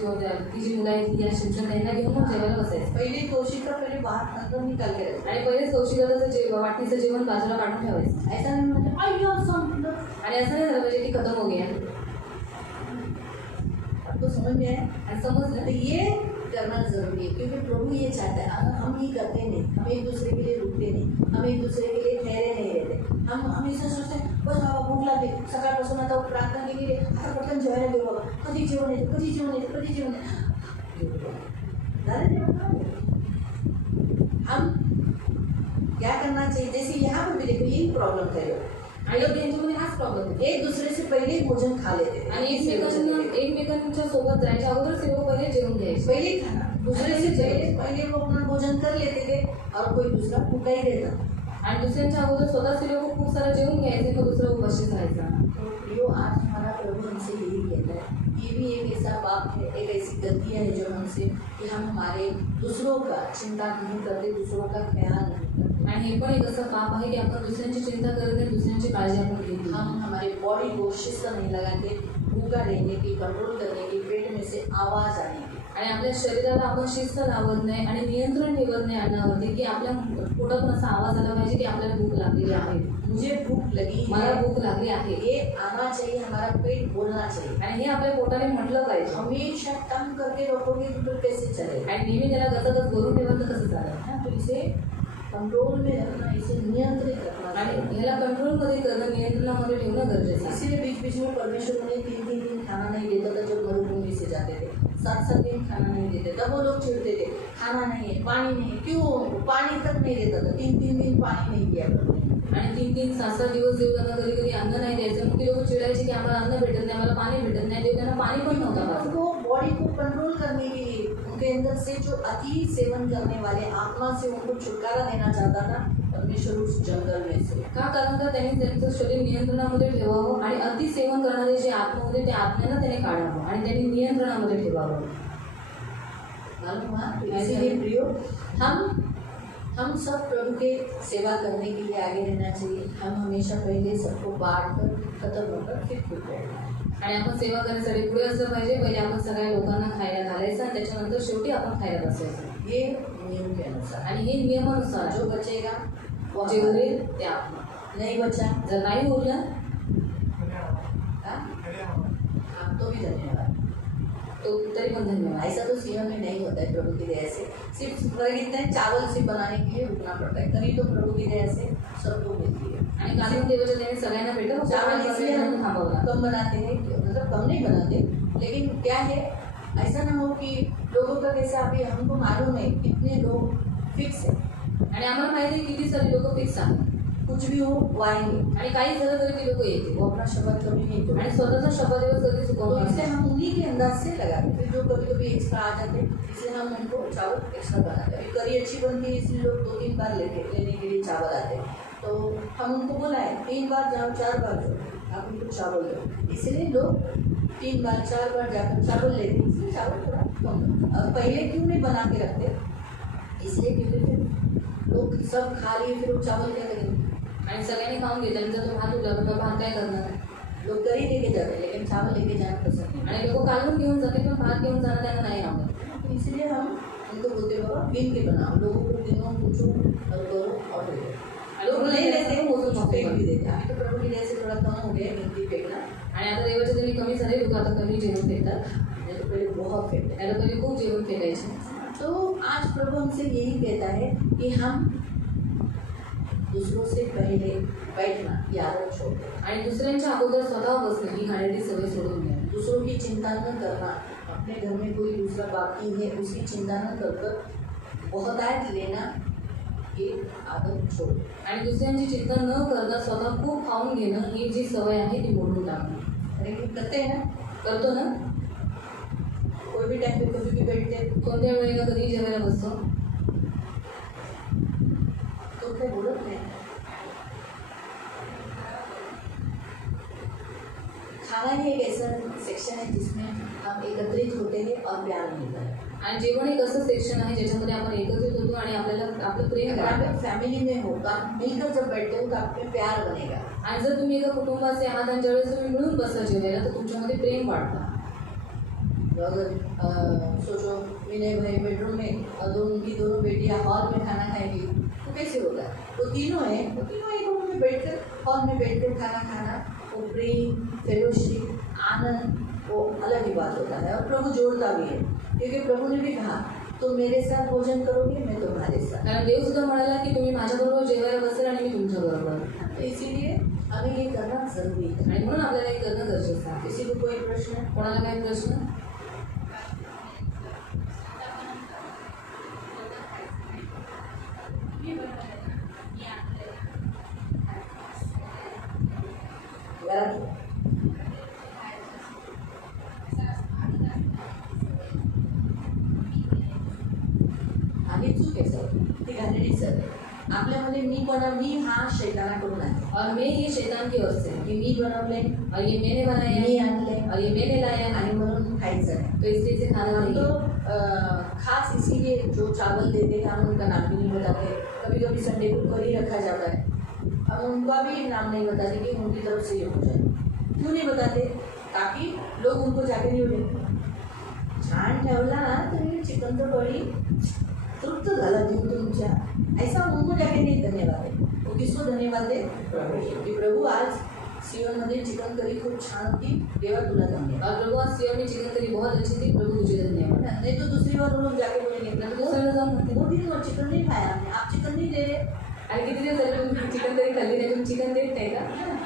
ती जी मुलं आहेत ती शिक्षण त्यांना घेऊन मग जेवायला बसायचं. पहले कौशिक का पहले बाहर अंदर निकाल के रखते. आणि पहिलेच कौशिकाचं वाटणीचं जेवण बाजूला काढून ठेवायचं. ऐसा नहीं मतलब अय्यो संपलं. आणि असं नाही झालं पाहिजे की खतम हो गया. आपको समझ में आया. आणि समजलं. तो ये करना जरूरी है, क्योंकि प्रभु ये चाहता है. अगर हम ये करते नहीं, हम एक दूसरे के लिए रुकते नहीं, हम एक दूसरे के लिए ठहरे नहीं रहते, हम हमेशा सोचते हैं बस बाबा भूक लागली, सकाळपासून आता प्रार्थना केली, आता पटकन जेवायला गेलो बाबा, कधी जेवण येतं, कधी जेवण येतं, कधी जेवण येतं. झालं जेवण. हम क्या करना चाहिए, जैसे यहाँ पर भी देखो यही प्रॉब्लम है. आणि त्यांच्यामध्ये हाच प्रॉब्लेम आहे. एक दूसरे से पहले भोजन खा लेते थे आणि एकमेकांच्या सोबत जायच्या अगोदर ते लोक पहिले जेवून घ्यायचे. पहले खाना दूसरे से पहले वो अपना भोजन कर लेते थे और कोई दूसरा भूखा ही रहता. आणि दुसऱ्यांच्या अगोदर स्वतःच ते लोक खूप सारं जेवून घ्यायचे, मग दुसरा उपाशी राहायचा. तो प्रियो, आज हमारा प्रभु हमसे यही कहता है, ये भी एक ऐसा पाप है, एक ऐसी गलती है जो हमसे कि हम हमारे दूसरों का चिंता नहीं करते, दूसरों का ख्याल नहीं करते. आणि हे पण एक असं पाप आहे की आपण दुसऱ्यांची चिंता करत नाही, दुसऱ्यांची काळजी आपण घेत नाही. हम हमारे बॉडी को शिस्त नहीं लगाते, भूखा रहने की, कंट्रोल करने की, पेट में से आवाज़ आने की. आणि आपल्या शरीराला आपण शिस्त लावत नाही आणि नियंत्रण ठेवत नाही अन्नावरती, की आपल्या पोटातून असा आवाज आला पाहिजे की आपल्याला भूक लागलेली आहे, मुझे भूख लगी मला है, भूक लागली आहे. ये आना चाहिए, हमारा पेट बोलना चाहिए. आणि हे आपल्या पोटाने म्हटलं पाहिजे. हमेशा तंग करके रखोगे तो कैसे चलेगा. आणि नेहमी त्याला गतगत करून ठेवलं तर कसं चालेल. हाँ, तो इसे कंट्रोल में रखना, इसे नियंत्रित रखना आणि चाहिए. ह्याला कंट्रोलमध्ये करणं, नियंत्रणामध्ये ठेवणं गरजेचं आहे. इसीलिए बीच बीच में परमेश्वर उन्हें 3-3 दिन खाना नहीं देता था जब मरुभूमि से जाते थे. 7-7 दिन खाना नहीं देते, तब वो लोग चिढ़ते थे, खाना नहीं है, पानी नहीं है. क्यों पानी तक नहीं देता था, 3-3 दिन पानी नहीं दिया करते. आणि 3-3, 6-6 दिवस देव त्यांना कधी कधी अन्न नाही द्यायचं. मग ती लोक चिडायचे की आम्हाला अन्न भेटत नाही, आम्हाला पाणी भेटत नाही. देव त्यांना पाणी पण नव्हता पाजत. उनको बॉडी को कंट्रोल करने के लिए उनके अंदर से जो अति सेवन करने वाले आत्मा से उनको छुटकारा देना चाहता था परमेश्वर उस जंगल में से. का? कारण का त्यांनी त्यांचं शरीर नियंत्रणामध्ये ठेवावं आणि अति सेवन करणारे जे आत्मा होते त्या आत्म्यांना त्याने काढावं आणि त्यांनी नियंत्रणामध्ये ठेवावं. मालूम हुआ. इसीलिए प्रियो, हम सब प्रभु के सेवा करने के लिए आगे रहना चाहिए. हम हमेशा पहले सबको बांट कर खत्म होकर फिर खुद रहना. आणि आपण सेवा करण्यासाठी पुढे असलं पाहिजे. पहिले आपण सगळ्या लोकांना खायला घालायचं आणि त्याच्यानंतर शेवटी आपण खायला बसायचं. ये नियम के अनुसार. आणि हे नियमानुसार जो बचेगा वो जे उरेल ते आपण. नहीं बचा जर नाही उरलं हाँ? आपको भी धन्यवाद. तो तरी पण धन्यवाद. ऐसा तो जीवन में नहीं होता है प्रभु की दया से. सिर्फ फर्क इतना है, चावल सिर्फ बनाने के लिए रुकना पड़ता है. करी तो प्रभु की दया से सबको मिलती है. आणि काढून देवाच्या त्याने सगळ्यांना भेटत चावल इसलिए हम थांबवला. कम बनाते हैं, मतलब कम नहीं बनाते, लेकिन क्या है, ऐसा ना हो कि लोगों का कैसा, अभी हमको मालूम है कितने लोग फिक्स है, आणि आम्हाला माहिती आहे किती सारे लोक फिक्स आहेत. कुछ भी हो वो आएंगे. आणि काही झालं तरी ती लोक येतील वो अपना शब्द कभी नहीं तोड़ते. आणि स्वतःचा शब्द दिवस कधी तो चुकवणार इससे नाही. हम उन्हीं के अंदाज से लगाते हैं. फिर जो कभी कभी एक्स्ट्रा आ जाते हैं, इसलिए हम उनको चावल एक्स्ट्रा बनाते हैं. करी अच्छी बनती है इसलिए लोग 2-3 बार लेने के लिए चावल आते हैं. तो हम उनको बुलाएं, 3 बार जाओ, 4 बार जाओ, आप उनको चावल दो. इसलिए लोग 3 बार 4 बार जाकर चावल लेते हैं. इसलिए चावल थोड़ा कम. और पहले क्यों नहीं बना के रखते, इसलिए क्योंकि फिर लोग सब खा लिए फिर वो चावल क्या करेंगे. आणि सगळ्यांनी खाऊन घेतलं. जर तो भात उरला तर भात काय करणार. लोग करी लेके जाते हैं लेकिन चावल लेके जाना पसंद नहीं. आणि लोक काढून घेऊन जाते पण भात घेऊन जाणं त्यांना नाही आवडत. तो इसलिए हम उनको बोलते बाबा गिन के बनाओ. लोगों को गिनो, पूछो और करो और दे दो. लोग नहीं लेते, मोजून फेंक भी देते. अभी तो प्रभु की दया से थोड़ा कम हो गया है गिनती फेंकना. आणि आता देवाचे त्यांनी कमी झाले लोक आता कमी जेवण फेकतात. नहीं तो पहले बहुत फेंकते. त्याला पहिले खूप जेवण फेकायचे. तो आज प्रभु हमसे यही कहता है कि हम दूसरों से पहले बैठना ये आदत छोड़ दें. आणि दुसऱ्यांच्या अगोदर स्वतः बसणं ही खाण्याची सवय सोडून द्या. दूसरों की चिंता न करना. अपने घर में कोई दूसरा बाकी है उसकी चिंता न कर कर बहुतायत लेना ये आदत छोड़. आणि दुसऱ्यांची चिंता न करता स्वतः खूप खाऊन घेणं ही जी सवय आहे ती मोडून टाकणं. लेकिन करते हैं ना, करतो ना. कोई भी टाइम पे कभी भी बैठते हैं कोणत्या वेळेला कधी जेवायला बसतो तो क्या बोलत नहीं. खाना ही एक ऐसा सेक्शन है जिसमें हम एकत्रित होते हैं और प्यार मिलता है. आणि जेवण एक असं सेक्शन आहे ज्याच्यामध्ये आपण एकत्रित होतो आणि आपल्याला आपलं प्रेम अगर वाढतं. आप एक फैमिली में हो तो आप मिलकर जब बैठते हो तो आप में प्यार बनेगा. आणि जर तुम्ही एका कुटुंबाचे आहात आणि ज्यावेळेस तुम्ही मिळून बसता जेवायला तर तुमच्यामध्ये प्रेम वाढतं. तो अगर सोचो विनय भाई बेडरूम में और दोनों बेटियां हॉल में खाना खाएंगी तो कैसे होगा. वो तीनों हैं, वो तीनों एक रूम में बैठकर हॉल में बैठकर खाना खाना, वो प्रेम, फेलोशिप, आनंद वो अलग ही बात होता है. और प्रभु जोड़ता भी है क्योंकि प्रभु ने भी कहा तुम मेरे साथ भोजन करोगे मैं तुम्हारे साथ. कारण देव सुद्धा म्हणाला की तुम्ही माझ्याबरोबर जेवायला बसेल आणि मी तुमच्याबरोबर. तो इसीलिए हमें ये करना जरूरी है. आणि म्हणून आपल्याला हे करणं गरजेचं आहे. किसी को कोई प्रश्न, कोणाला काय प्रश्न. आपल्यामध्ये मी हा शैतानाकडून आहे और मैं ये शैतान की ओर से हूँ। की मी बनवले, और ये मैंने बनाया मी आणले और ये मैंने लाया आणि म्हणून खायचं नाही. तो इसलिए इसे खाना हम नहीं तो है। खास इसीलिए जो चावल देते हैं हम उनका नाम भी नहीं बताते. कभी कभी संडे को करी रखा जाता है, हम उनका भी नाम नहीं बताते कि उनकी तरफ से ये हो जाए. क्यों नहीं बताते? ताकि लोग उनको जाके नहीं बोले छान ठेवला ना तुम्ही चिकनचं कढी तृप्त झाला जीव तुमच्या. ऐसा उनको जाके नहीं धन्यवाद है. वो किसको धन्यवाद दे? कि प्रभु आज सियोनमध्ये चिकन करी खूप छान होती, देवा तुला धन्यवाद. और प्रभु आज सियोन में चिकन करी बहुत अच्छी थी, प्रभु तुझे धन्यवाद। नहीं तो दूसरी बार वो लोग जाके बोलेंगे तो दूसरा लोग हम होते वो भी चिकन नहीं खाया हमने, आप चिकन नहीं दे रहे. आणि किती दिवस झाले तुम्ही चिकन करी खाल्ली नाही, तुम्ही चिकन देत नाही का?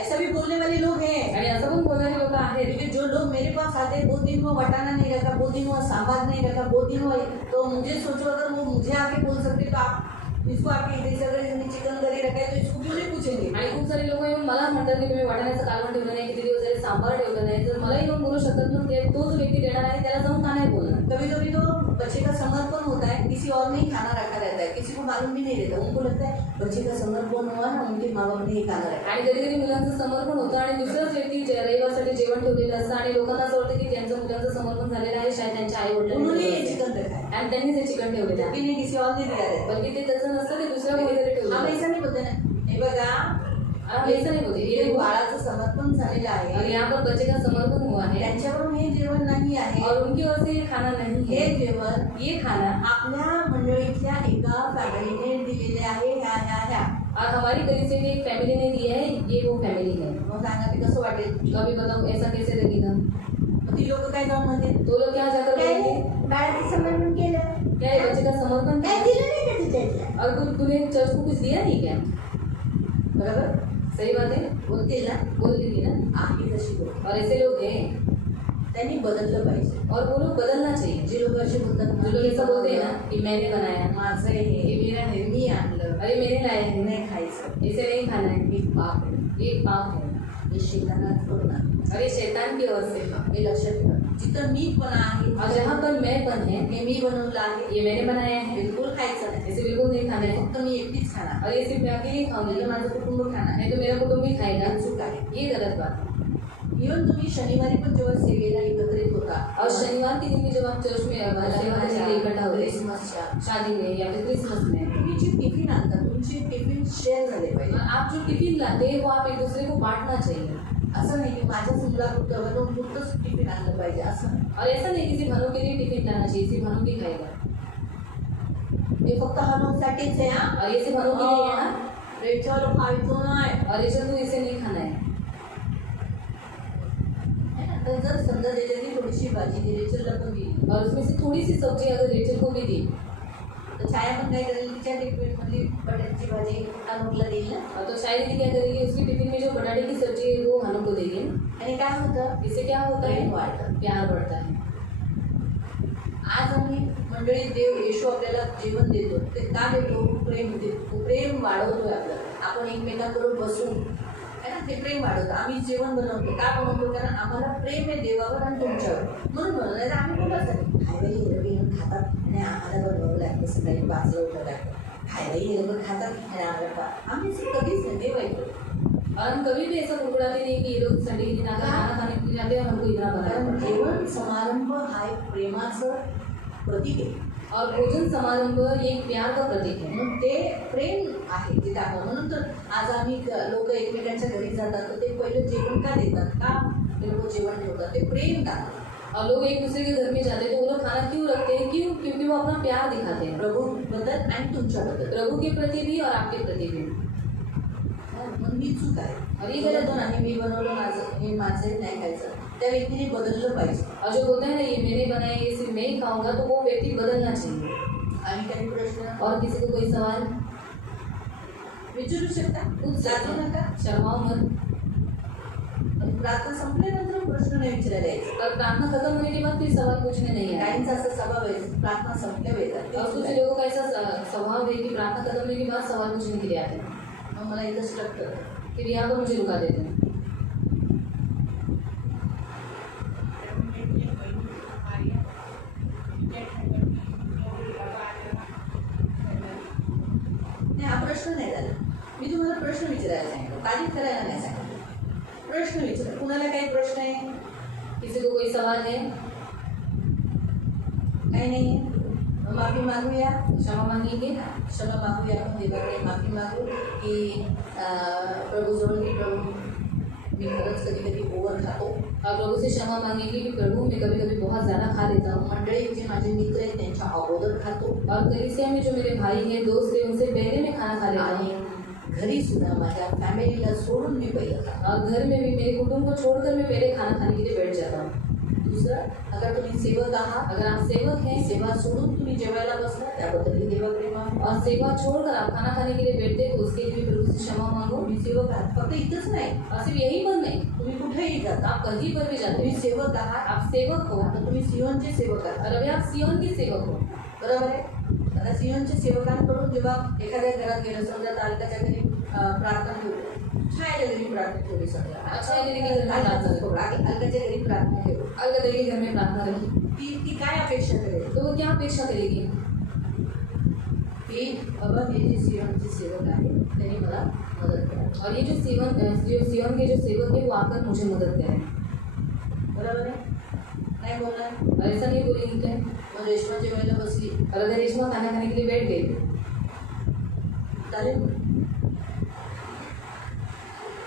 ऐसा भी बोलने वाले लोग हैं. आणि असं पण बोलणारे लोक आहेत. क्योंकि जो लोग मेरे पास आते हैं 2 दिन वो वटाना नहीं रखा, 2 दिन वो सांभर नहीं रखा, 2 दिन वो, तो मुझे सोचो अगर वो मुझे आके बोल सकते तो आप इसको आके इधर से अगर इसने चिकन करी रखा है तो इसको क्यों नहीं पूछेंगे. आणि खूप सारे लोक येऊन मला म्हणतात की तुम्ही वाटाण्याचं कालवण ठेवलं नाही, किती दिवस झाले सांबार ठेवलं नाही, तर मला येऊन बोलू शकतात ना, ते तो जो व्यक्ती देणार आहे त्याला जाऊन का नाही बोलणार. कभी कभी तो बच्चे का समर्पण होता है, किसी और ने ही खाना रखा रहता है, किसी को मालूम भी नहीं रहता. उनको लगता है बच्चे का समर्पण हुआ ना, उनके माँ बाप ने ही खाना रखा. आणि कधी कधी मुलांचं समर्पण होतं आणि दुसरंच व्यक्ती रविवारसाठी जेवण ठेवलेलं असतं आणि लोकांना असं वाटतं की ज्यांचं मुलांचं समर्पण झालेलं आहे शायद त्यांच्या आई उन्होंने ये वडिलांनी चिकन रखा है, आणि त्यांनीच हे चिकन ठेवलेलं आहे. लेकिन ये किसी और ने दिया रहता बल्कि ते तसं नसतं, ते दुसऱ्या कोणीतरी ठेवलं हम आहे. ऐसा नहीं बोलते ना. हे बघा हम ऐसा नहीं बोलते, हे ये बाळाचं समर्पण झालेलं और आहे, यहाँ पर बच्चे का समर्पण हुआ है त्यांच्याकडून हे जेवण नाही आहे. और उनकी ओर से ये खाना नहीं हे है. जेवण ये खाना आपल्या मंडळीतल्या एका फॅमिलीने दिलेले आहे. ह्या और हमारी गली से भी एक फैमिली ने दिया है, ये वो फैमिली है. मग सांगा ते कसं वाटेल. तो अभी बताओ ऐसा कैसे लगेगा? मग ती लोक काय जाऊन म्हणते तो लोग क्या जाकर काय बोलेंगे बाळाचं समर्पण केलं, क्या ये बच्चे का समर्पण काय किया? दिलं नाही का तिच्यातल्या. और तूने चर्च को कुछ दिया नहीं क्या? बरोबर सही बात है, बोलतील ना. बोल दी थी ना. आहे तशी लोक, और ऐसे लोग हैं त्यांनी बदललं पाहिजे. और वो लोग बदलना चाहिए. जे लोक असे बोलतात जो लोग ऐसा बोलते हैं ना कि मैंने बनाया, माझं हे ये मेरा है, मी आणलं, अरे मैंने लाया है, नाही खायचं, इसे नहीं खाना है, हे पाप आहे, ये पाप है हे शैतानाकडून आहे. और ये शैतान की ओर से है. हे लक्षात ठेवा. जिथं मीपणा आहे, और जहाँ पर मैंपन है, हे मी बनवलं आहे, ये मैंने बनाया है, बिलकुल खायचं नाही. इसे बिल्कुल नहीं खाना है. फक्त मी एकटीच खाणार, और ये सिर्फ मैं अकेले ही खाऊंगी, म्हणजे माझं कुटुंब खाणार. नहीं तो मेरा कुटुंब ही खाएगा. हे चूक आहे. ये गलत बात है. इव्हन तुम्ही शनिवारी पण जेव्हा सेवेला एकत्रित होता और शनिवार के दिन भी जब आप चर्च में सेवा करने के लिए इकट्ठा होते हैं, क्रिसमसच्या, शादी में या फिर क्रिसमस में, तुम्ही जे टिफिन आणता तुमचे टिफिन शेअर झाले और पाहिजे. आप जो टिफिन लाते हैं वो आप एक दूसरे को बांटना चाहिए. असं नाही की माझ्याच मुलापुरतं वरून पुरतंच टिफिन आणलं पाहिजे असं नाही. और ऐसा नहीं किसी भानु के लिए टिफिन लाना चाहिए, सिर्फ भानु भी खाएगा. हे फक्त हनुसाठीच आहे हा. और ये सिर्फ भानु के लिए है ना. रेचल खायचो नाही. और रेचल को इसे नहीं खाना है. है ना? तर जर समजा त्याच्यातली थोडीशी भाजी ती रेचलला पण दिली और उसमें से थोड़ी सी सब्जी अगर रेचल को भी दी, तर छाया पण काय करेल, तिच्या टिफिन मधली बटाट्याची भाजी अनुकला देईल ना. और तो शायद दीदी क्या करेगी, उसकी टिफिन में जो बटाटे की सब्जी है वो भानु को देगी. आणि काय होतं, इससे क्या होता है, प्रेम वाढतं. प्यार बढ़ता है. आज आम्ही मंडळी देव येशू आपल्याला जेवण देतो ते का देतो, प्रेम देतो. प्रेम वाढवतोय आपलं. आपण एकमेकांबरोबर बसून है ना, ते प्रेम वाढवतो. आम्ही जेवण बनवतो का बनवतो, कारण आम्हाला प्रेम आहे देवावर आणि तुमच्यावर म्हणून बनवलं. नाही तर आम्ही कुठं खायलाही हे लोक खातात आणि आम्हाला बनवावं लागतं, सकाळी 5 उठावं लागतं. खायलाही हे लोक खातात आणि आम्हाला आम्ही कधीच नाही देव ऐकतो. और हम कभी भी ऐसा कुड़कुड़ाते नहीं कि ये लोग संडे के दिन आकर खाना खाने के लिए जाते हैं और हमको इतना बनाना कारण पड़ता है. जेवण समारंभ हा एक प्रेमाचं प्रतीक आहे. और भोजन समारंभ ये एक प्यार का प्रतीक है. म्हणून ते प्रेम आहे ते दाखवा. म्हणून तर आज आम्ही लोक एकमेकांच्या घरी जातात तर ते पहिलं जेवण का देतात, का ते लोक जेवण ठेवतात, ते प्रेम दाखवतात. और लोग एक दूसरे के घर में जाते हैं तो वो लोग खाना क्यों रखते हैं, क्यों? क्योंकि वो अपना प्यार दिखाते हैं, प्रभू बद्दल आणि तुमच्याबद्दल. प्रभु के प्रति भी और आपके प्रति भी. म्हणून ही चूक आहे. और ये गलत गलत. नाही, मी बनवलं माझं हे माझं नाही खायचं, त्या व्यक्तीने बदललं पाहिजे. और जो होता है ना ये मैंने बनाया ये सिर्फ मैं ही खाऊंगा, तो वो व्यक्ति बदलना चाहिए. आणि काही प्रश्न और किसी को कोई सवाल विचारू शकता, पूछ सकते जातो हैं. नका. शर्माओ मत. प्रार्थना संपल्यानंतर प्रश्न नाही विचारायला यायचे. और प्रार्थना खत्म होने के बाद फिर सवाल पूछने नहीं आए. काहींचा असा स्वभाव आहे, प्रार्थना संपल्या येतात. और कुछ लोगों का ऐसा स्वभाव है कि प्रार्थना खत्म होने के बाद सवाल पूछने के लिए आते हैं, मग मला इथं स्टक करतं. फिर यहाँ पर मुझे रुका देते हैं. तुम्हाला प्रश्न विचारायला सांगितलं, तारीफ करायला नाही सांगितलं. प्रश्न विचारा. कुणाला काही प्रश्न आहे? किसी को कोई सवाल है? काही नाही. माफी मागूया, क्षमा मांगेंगे. क्षमा मागूया, आपण देवाकडे माफी मागू की प्रभूजवळ की प्रभू मी खरंच कधी कधी ओव्हर खातो. और प्रभु से क्षमा मांगेंगे कि प्रभु मैं कभी कभी बहुत ज़्यादा खा लेता हूँ. मंडळी जे माझे मित्र आहेत त्यांच्या अगोदर खातो और कलीसिया में जो मेरे भाई हैं, दोस्त हैं, उनसे पहले मैं खाना खा लेता हूँ. आणि घरी सुद्धा माझ्या फॅमिलीला सोडून मी पहिलं खातो. और घर में भी मेरे कुटुंब को छोड़कर मैं पहले खाना खाने के लिए बैठ जाता हूँ. दुसरं, अगर तुम्ही सेवक आहात, अगर आप सेवक हैं सेवा सोडून तुम्ही जेवायला बसला त्याबद्दलही देवाकडे मागू. और सेवा छोड़कर आप खाना खाने के लिए बैठते तो उसके लिए भी प्रभु से क्षमा मांगो. तुम्ही सेवक आहात, फक्त इथंच नाही, और सिर्फ यही पर नहीं, तुम्ही कुठेही जाता, आप कहीं पर भी जाते तुम्ही हो, सेवक आहात. आप सेवक हो. आता तुम्ही सियोनचे सेवक आहात, और अभी आप सियोन के सेवक हो. बरोबर आहे. आता सियोनच्या सेवकांकडून जेव्हा एखाद्या घरात गेलं, समजा तालकाच्या घरी प्रार्थना ठेवली, छायाच्या घरी प्रार्थना ठेवली, समजा छायाच्या घरी प्रार्थना ठेवली. अलकाच्या घरी प्रार्थना ठेवली, अलग के घर में प्रार्थना करें ती काय अपेक्षा करेल? तो वो क्या अपेक्षा करेगी? की बाबा हे जे सियोनचे सेवक आहे त्यांनी मला मदत करा. और ये जो सियोन के जो सेवक है वो आकर मुझे मदद करें. बरोबर आहे, नाही बोलणार. और ऐसा नहीं बोलेंगी क्या? मग रेशमा जेवायला बसली, और अगर रेशमा खाना खाने के लिए बैठ गई, चालेल.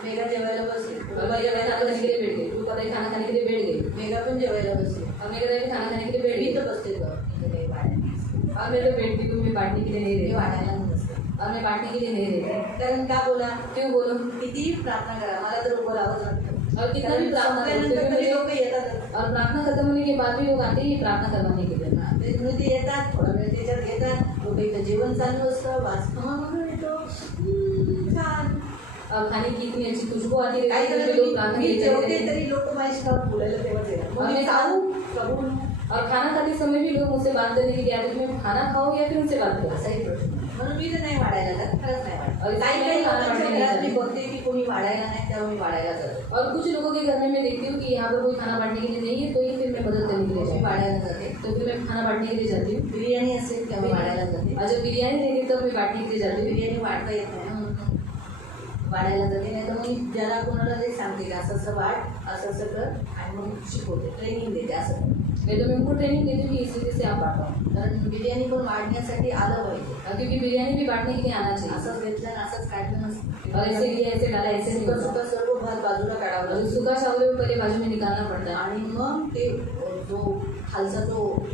मेघा जेवायला बसली, और मैं खाना खाने के लिए बैठ गई, तू पता खाना खाने के लिए बैठ गई, मेघा पण जेवायला बसली, और मैं भी खाना खाने के लिए बैठ मी गई, तर बसते गं, इथे काही वाढायला. और मैं तो बैठती हूँ, मैं बांटने के लिए नहीं मी रहती, वाढायला नसते. और मैं बांटने के लिए नहीं रहती. कारण का बोला, क्यों बोलो? कितीही प्रार्थना करा, मला तर बोलावंच लागतं. और कितना भी प्रार्थना करो, संपल्यानंतर फिर तरी मुझे- लोक येतात, और प्रार्थना खत्म होने के बाद भी लोग आते ही प्रार्थना करवाने के लिए. ते येतात, थोडा वेळ त्याच्यात घेतात, लोक इथं जेवण चालू असतं, वास म्हणून येतो, छान. और खाने की इतनी अच्छी खुशबू आती काय रहती है, झालं, फिर लोग प्रार्थना मी करते जेवते रहते हैं. तरी लोक माझ्याशी बोलायला तेव्हाच येतात. मग मी आम्ही खाऊ कबूल, और खाना खाते समय भी लोग मुझसे बात करने के लिए आते, तुम्हें खाना खाओ या फिर उनसे बात करो. असाही प्रश्न. म्हणून मी तर नाही वाढायला जात, खरंच नाही वाढत. और काही काही खाना लोकांच्या वाढायला घरात मी जाते. बघते की कोणी वाढायला नाही, तेव्हा मी वाढायला जाते. और कुछ लोगों के घर में मैं देखती हूँ कि यहाँ पर कोई खाना बांटने के लिए नहीं है, तो ही फिर मैं मदद करने के लिए मी जाती वाढायला जाते. हूँ. तो फिर मैं खाना बांटने के लिए जाती हूँ. बिर्याणी असेल तेव्हा मी वाढायला जाते. और जब बिरयानी देती तब मैं बांटने के लिए जाती हूँ. बिर्याणी वाढता येत नाही म्हणून वाढायला जाते. नाही तर मग मी ज्याला कोणाला ते सांगते की असं असं वाढ, असं असं कर, आणि मग शिकवते, ट्रेनिंग देते. असं मैं तो मैं उनको ट्रेनिंग देती हूँ कि इस तरीके से आप बांटो. कारण बिर्याणी पण वाढण्यासाठी आलं पाहिजे. क्योंकि बिरयानी भी बांटने के लिए आना चाहिए. असंच घेतलं आणि असंच काढलं नसतं. और ऐसे लिया, ऐसे डाला, ऐसे नहीं सुका होता. सुका सर्व भात बाजूला काढावा और लागतो. सूखा चावल भी पहले बाजू में निकालना पड़ता है. आणि मग ते जो खालचा जो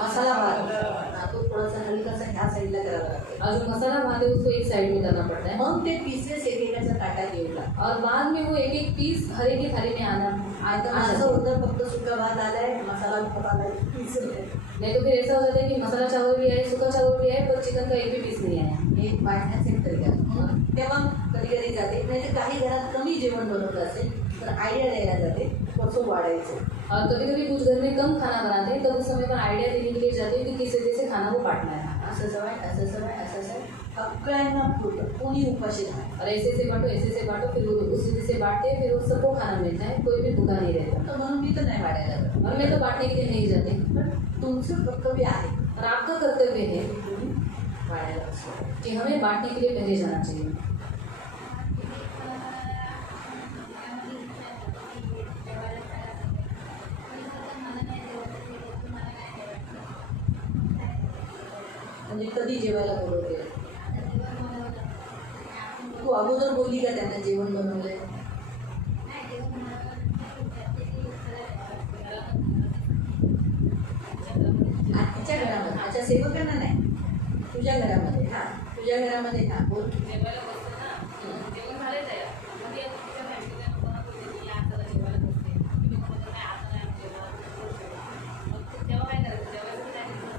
मसाला भात तो थोडासा हलकासा ह्या साईडला करावा लागतो. और जो मसाला भात है उसको एक साइड में करना पड़ता है. मग ते पीसेस एकेकाच्या ताटात येऊ लागतात. और बाद में वो एक एक पीस हर एक की थाली में आना आता आ असं जाता है. होतं, फक्त सुका भात आलाय, मसाला भात आलाय, पीस नाही. नहीं तो फिर ऐसा हो जाता है कि मसाला चावल भी आए, सूखा चावल भी आए, पर चिकन का एक भी पीस नहीं आया. हे वाढण्याचे एक तरीका आहे. मग तेव्हा कधी कधी जाते, नाही तर काही घरात कमी जेवण बनवलं असेल तर आयडिया द्यायला जाते कसं वाढायचं. और कभी कभी कुछ घर में कम खाना बनाते हैं, तब उस समय पर आइडिया देने के लिए जाते हैं कि किस तरीके से खाना को बांटना है. असं सवय, असं सवय, असं सवय, सगळ्यांना पुरतं, कोणी उपाशी राहत. और ऐसे से बांटो, ऐसे से बांटो, फिर वो उस तरीके से बांटते हैं, फिर वो सबको खाना मिलता है, कोई भी भूखा नहीं रहता. तर म्हणून मी तर नाही वाढायला जात. और मैं तो बांटने के लिए नहीं जाती. पण तुमचं कर्तव्य आहे और आपका कर्तव्य है तुम्ही वाढायला असं. कि हमें बांटने के लिए पहले जाना चाहिए. म्हणजे कधी जेवायला बोलवते? तू अगोदर बोलली का त्यांना जेवण बनवलंय? आजच्या घरामध्ये, आजच्या सेवकांना नाही, तुझ्या घरामध्ये. हा, तुझ्या घरामध्ये. हा, बोल.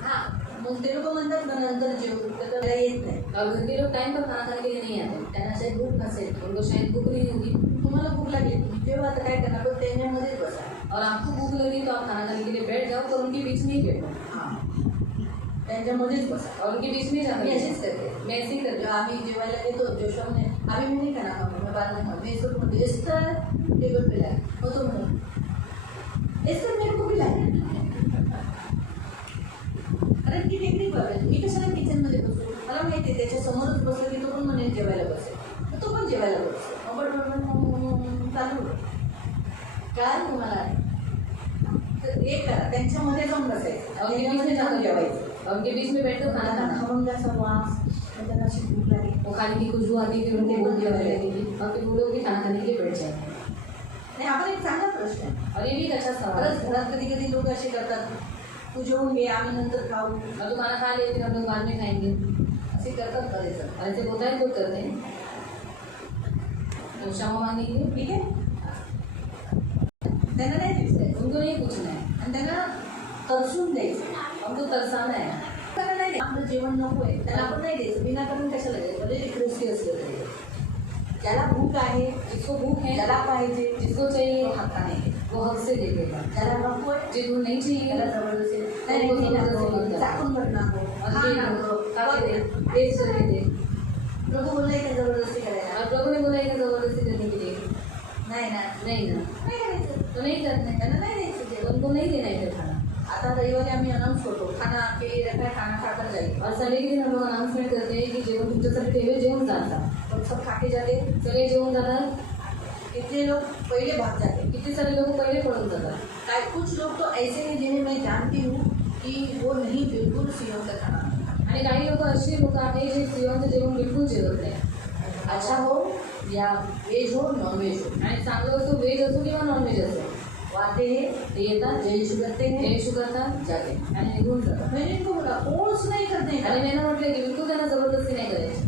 हा, मग ते लोक म्हणतात ना नंतर जेवू, तर त्याला येत नाही. और घर के लोग टाइम पर खाना खाने के लिए नहीं आते. त्यांना शायद भूक नसेल, उनको शायद भूख नहीं होगी. तुम्हाला भूक लागेल, तुम्ही जेव्हा आता काय करणार, पण त्यांच्यामध्येच बसा. और आपको भूख लगी तो आप खाना खाने के लिए बैठ जाओ, पर उनके बीच नहीं बैठो. हां, त्यांच्यामध्येच बसा. और उनके बीच में जाना. मी अशीच करते. मैं ऐसे ही करती हूँ. जेव्हा आम्ही जेवायला घेतो, जोशा म्हणे आम्ही मी नाही खाणार, मग मी बाद में मैं इसको म्हणते एस्टर टेबल पे लाए, मग तो म्हणे एस्टर मेरे को भी लाए. अरे ती टेक्निक बघायची, मी कशाला किचनमध्ये बसू, मला माहिती आहे त्याच्या समोरच बसलं की तो पण म्हणे जेवायला बस. काय तुम्हाला तर एक करा, त्यांच्यामध्ये जाऊन बसायचं, और ये बीच में जाकर जेवायचं, और उनके बीच में बैठकर खाना खाना। खमंगाचा वास, त्यांना अशी भूक लागली, वो खाने की खुशबू आती थी, उनको भूख लगने लगेगी और फिर वो लोग भी खाना खाने के लिए बैठ जाएंगे। नाही हा पण एक चांगला प्रश्न आहे. और ये भी एक अच्छा सवाल है। खरंच घरात कधी कधी लोक असे करतात, तू जेवून घे आम्ही नंतर खाऊ, और तो खाना खा लेते हम लोग बाद में खाएंगे, असे करतात बरेच जण. और ऐसे होता है लोग करते हैं। तो क्षमा मांगेंगे, ठीक आहे, त्यांना नाही दिसायचं उनको नहीं पूछना है, आणि त्यांना तरसून द्यायचं. हमको तरसाना है। त्यांना नाही द्यायचं, आपलं जेवण नको आहे त्यांना आपण नाही द्यायचं, विनाकारण कशाला द्यायचं, म्हणजे रिक्वेस्ट असलं तरी. ज्याला भूक आहे, जिसको भूख है, ज्याला पाहिजे, जिसको चाहिए तो हक्काने, वो हक से दे देगा। ज्याला नको आहे जिनको नहीं चाहिए त्याला जबरदस्ती नाही, नाही, नाही, नको, नाही, चाकून पण नको, और खा ये नको, खा के बघ. दे, टेस्ट करके दे। प्रभू बोलले का जबरदस्ती करायला? और प्रभु ने बोला है कि जबरदस्ती करने के लिए नाही ना, नहीं ना, नाही करायचं, तो नहीं करना है, त्यांना नाही द्यायचं जेवण. उनको नहीं देना है खाना। आता रविवारी आम्ही अनाउन्स करतो, खाना के रखा खाना खाकर जाईल, और संडे के दिन हम लोग अनाउंसमेंट करते हैं कि जेवण तुमच्यासाठी ठेवे, जेवण जाता। पण सब खाके जाते. सगळे जेवण जातात, कितने लोग पहले भाग जाते, किती सारे लोक पहिले पळून जातात। काय कुछ लोग तो ऐसे हैं जिन्हें मैं जानती हूँ कि वो नहीं बिल्कुल सियोन का खाना खाते. आणि काही लोक अशी लोक आहेत जे सियोनचं जेवण बिलकुल जेवत नाही। अच्छा हो या वेज हो नॉन वेज हो, आणि चांगलं असो, व्हेज असो किंवा नॉन व्हेज असो, वो आते हैं, ते येतात, जय यीशु करते हैं, जयशू करतात जाते हैं. आणि निघून जातात। मैंने इनको बोला फोर्स नहीं करने का, आणि त्यांना म्हटलं की बिलकुल त्यांना जबरदस्ती नाही करायची,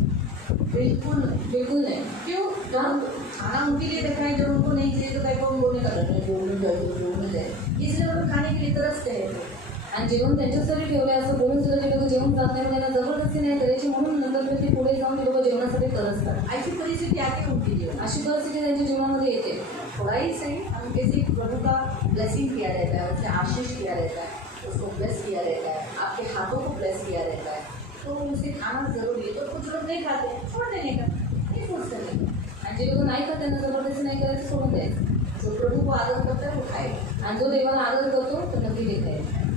बिल्कुल नहीं. बिलकुल नाही। क्यों? जब खाना उनके लिए रखा है, जब उनको नहीं चाहिए तो कहीं को बोलने का डर है, बोलने जाए, इसलिए वो लोग खाने के लिए तरसते हैं. आणि जेवण त्यांच्यासाठी ठेवलं असं बोलून सुद्धा ते लोक जेवण जात नाही, त्यांना जबरदस्ती नाही करायची, म्हणून नंतर ते पुढे जाऊन ते लोक जेवणासाठी तरसतात। ऐसी परिस्थिति आती है उनके जीवन. अशी परिस्थिती त्यांच्या जीवनामध्ये येते। थोड़ा ही सही हम किसी प्रभु का ब्लेसिंग किया रहता है, उसे आशीष किया रहता है, उसको ब्लेस किया रहता है, आपके हाथों को ब्लेस किया रहता है, तो उसे खाना जरूरी है. तो कुछ लोग नहीं खाते, छोड़ देने का, नहीं फोर्स करने का. आणि जे लोक नाही खात त्यांना जबरदस्ती नाही करायचं, सोडून द्यायचं। जो प्रभु को आदर करता है वो खाएगा. आणि जो देवाला आदर करतो तो नक्की ते खाईल।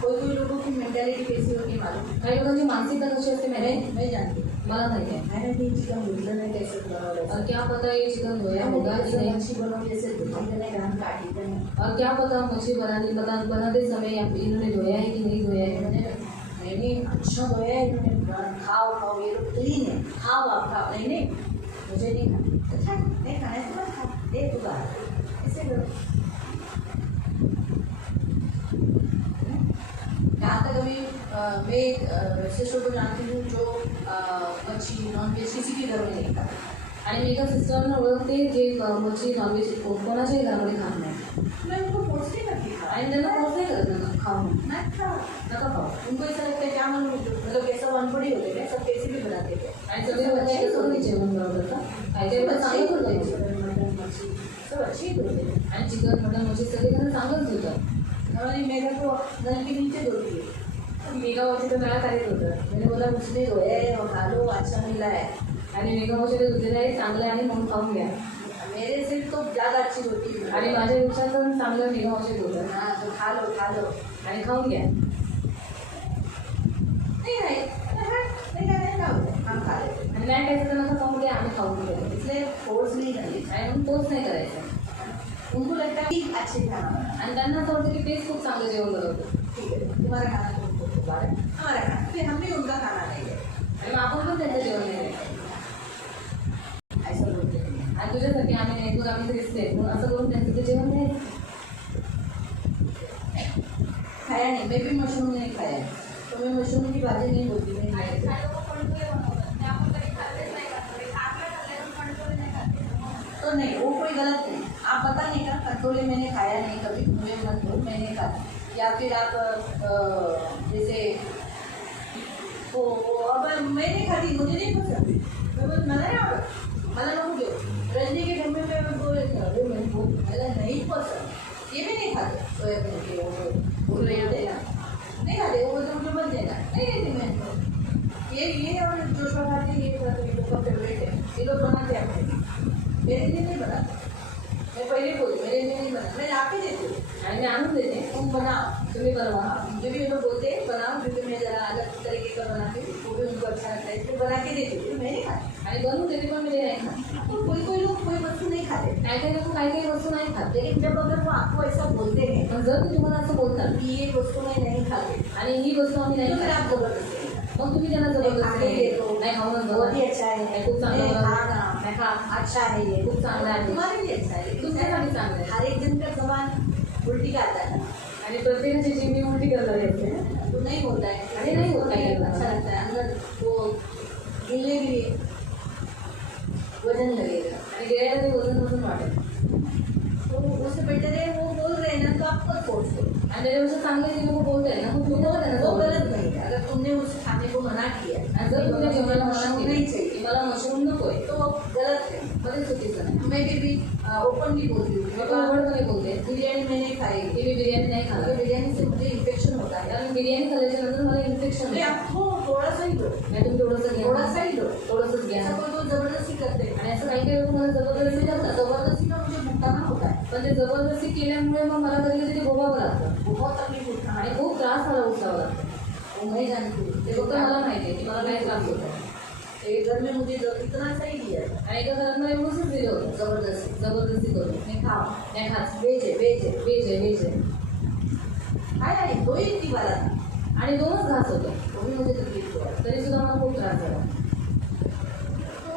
कोई कोई लोगों की मेंटालिटी कैसी होती है मालूम? काही लोकांची मानसिकता कशी असते मैंने मैं जानती हूँ. मला माहिती है। मैंने भी चिकन भूलना नहीं कैसे बनाना और क्या पता ये चिकन धोया होगा कि नहीं, मच्छी बनाओ जैसे धोने का काटी का नहीं. और क्या पता मछली बनाते समय इन्होंने धोया है कि नहीं धोया है। मैंने अच्छा धोया है, इन्होंने खाओ खाओ, ये लोग क्लीन है, खाओ आप खाओ. नहीं नहीं मुझे नहीं खाना, अच्छा नहीं खाना है तो मत खा, दे तू खा, ऐसे करो. यहाँ तक अभी मैं एक सिस्टर को जानती हूँ जो मच्छी नॉन वेज किसी के घर में नहीं खाता. आणि मी एका सिस्टरना ओळखते जे मच्छी नॉनव्हेज कोणाच्याही घरामध्ये खात नाही, मैं उनको फोर्स नहीं करती खा, आणि त्यांना फोर्स नाही करत ना खाऊ मैं खा. नका खाऊ। उनको ऐसा लगता है क्या मालूम मतलब कैसा अनपढ़ी होते थे, सब कैसे भी बनाते थे. आणि सगळे लोक एकच होते जेवण बनवतात का, काही काही लोक चांगलं करतात, मटन मच्छी सब अच्छी ही धोते थे. आणि चिकन मटन मच्छी सगळे जण चांगलंच होतं। हमारी मेघा तो नल के नीचे धोती है. मेघा मावशी तर मला काहीच होतं, मैंने बोला उसने धोया है और खा लो, अच्छा मिला है. आणि मेघा मावशीला दुधेला आहे चांगलं आहे म्हणून खाऊन घ्या। मेरे से तो ज़्यादा अच्छी होती है. आणि माझ्यापेक्षा तर चांगलं मेघा मावशीत होतं, हाँ तो खा लो आणि खाऊन घ्या। नहीं नहीं हम खा लेते. आणि नाही खायचं तर नका खाऊन घ्या, आम्ही खाऊन घेतो। इसलिए फोर्स नहीं करनी. आणि म्हणून तोच नाही करायचा। उनको लगता है कि अच्छे खाना बना, आणि त्यांना असं वाटतं की तेच खूप चांगलं जेवण बनवतं, ठीक है तुम्हारा खाना तुमको तुम्हारा हमारा खाना, फिर हम भी उनका खाना नहीं है, आणि मग आपण पण त्यांचं जेवण नाही करायचं। ऐसा बोलते हैं. आणि तुझ्यासाठी आम्ही नाही, तुझं आम्ही दिसते म्हणून असं करून त्यांचं ते जेवण नाही। खाया नहीं, मैं भी मशरूम नहीं खाया है, तो मैं मशरूम की भाजी नहीं बोलती, मैं खाया. तो नहीं वो कोई गलत नहीं. आप पता नहीं का कंट्रोले मैंने खाया नहीं कभी, मुझे मत दो मैंने खाया. या फिर आप जैसे तो अब मैं नहीं खाती, मुझे नहीं पसंद. मैं बोल मला नाही आवडत, मला नको देऊ. रजनी के घर में मैं बोले मला नहीं पसंद, ये भी नहीं खाते. सोयाबीन के वो देना नहीं खाते, वो बोलते मुझे मत देना, नहीं देती मैं. ये और जो खाते हैं ये लोग का फेवरेट है, ये लोग बनाते हैं अपने लिए, मेरे लिए नहीं बनाते. मैं पहले बोली मेरे लिए नहीं बना, मैं आके देती हूँ. आणि मी आणून देते, तुम बनाओ, तुम्ही बनवा। मुझे भी ये लोग बोलते हैं बनाओ, क्योंकि मैं ज़रा अलग तरीके का बनाती हूँ, वो भी उनको अच्छा लगता है, इसलिए बना के देती हूँ. मैं नहीं खाती. आणि बनवून देते पण मी ते नाही खात। तो कोई कोई लोग कोई वस्तु नहीं खाते, काही काही वस्तू नाही खात. लेकिन जब अगर वो आपको ऐसा बोलते हैं पण जर ते तुम्हाला असं बोलतात कि ये वस्तु मैं नहीं खाते, आणि ही वस्तू आम्ही तो नाही फिर खात, आप जबरदस्ती मग तुम्ही त्यांना जबरदस्ती नहीं खाऊनच बहुत ही बघा. अच्छा है, नहीं, खूप चांगलं नहीं, बघा. खाना नाही खा. अच्छा है, ये खूप चांगलं आहे. तुम्हारे लिए अच्छा है, तुमच्यासाठी चांगलं आहे. हर एक जन का जबान उल्टी का आता है, आणि प्रत्येकाची जिम्मी उलटी करणार असते. तो नहीं होता है, अरे नहीं होता है. अच्छा लगता है अंदर वो गिरने के लिए वजन लगेगा, आणि गिळायला ते वजन वाटेल. तो उससे बेटर है वो बोल रहे हैं ना तो आप खुद फोर्स करो. आणि त्याच्यापेक्षा चांगले जे लोक बोलत आहेत ना मग तुम्ही त्याला त्यांना वो जबरदस्ती गलत नहीं है, अगर तुमने उसे खाने को मना किया आणि जर तुम्ही जेवणाला मना मशरूम केली नहीं की चाहिए मला मशरूम नकोय तो वो गलत है. मग ते चुकीचं नाही. मैं भी ओपनली बोलती हूँ मी पण उघडपणे बोलते बिरयानी मैं नहीं खाएगी, की मी बिर्याणी नाही खाणार, बिरयानी से मुझे इन्फेक्शन होता है. कारण बिर्याणी खाल्ल्याच्या नंतर मला इन्फेक्शन अरे होतं. आपको थोड़ा सा ही दो, नाही तुम्ही थोडंसं घ्या, थोड़ा सा ही दो. थोडंसंच घ्या. ऐसा कोई तो जबरदस्ती करते हैं, आणि असं काही लोक मला जबरदस्ती करतात. जबरदस्ती में मुझे भुगताना होता है, पण ते जबरदस्ती केल्यामुळे मग मला कधी कधी ते भोगावं लागतं बहुत तकलीफ उठाना आणि है. खूप त्रास मला उचलावा लागतो. वो मैं जानती हूँ, ते फक्त मला माहिती आहे की मला काय त्रास होतो. एक घर में मुझे इतना सा ही दिया था, आणि एका घरात मला एवढंच दिलं होतं जबरदस्ती करून. मैं खाओ, नाही खात. वेज है, वेज है, वेज आहे खाया है, दो ही थी वाला था, आणि 2च घास होते वो भी मुझे तकलीफ हुआ. तरी सुद्धा मला खूप त्रास झाला. तो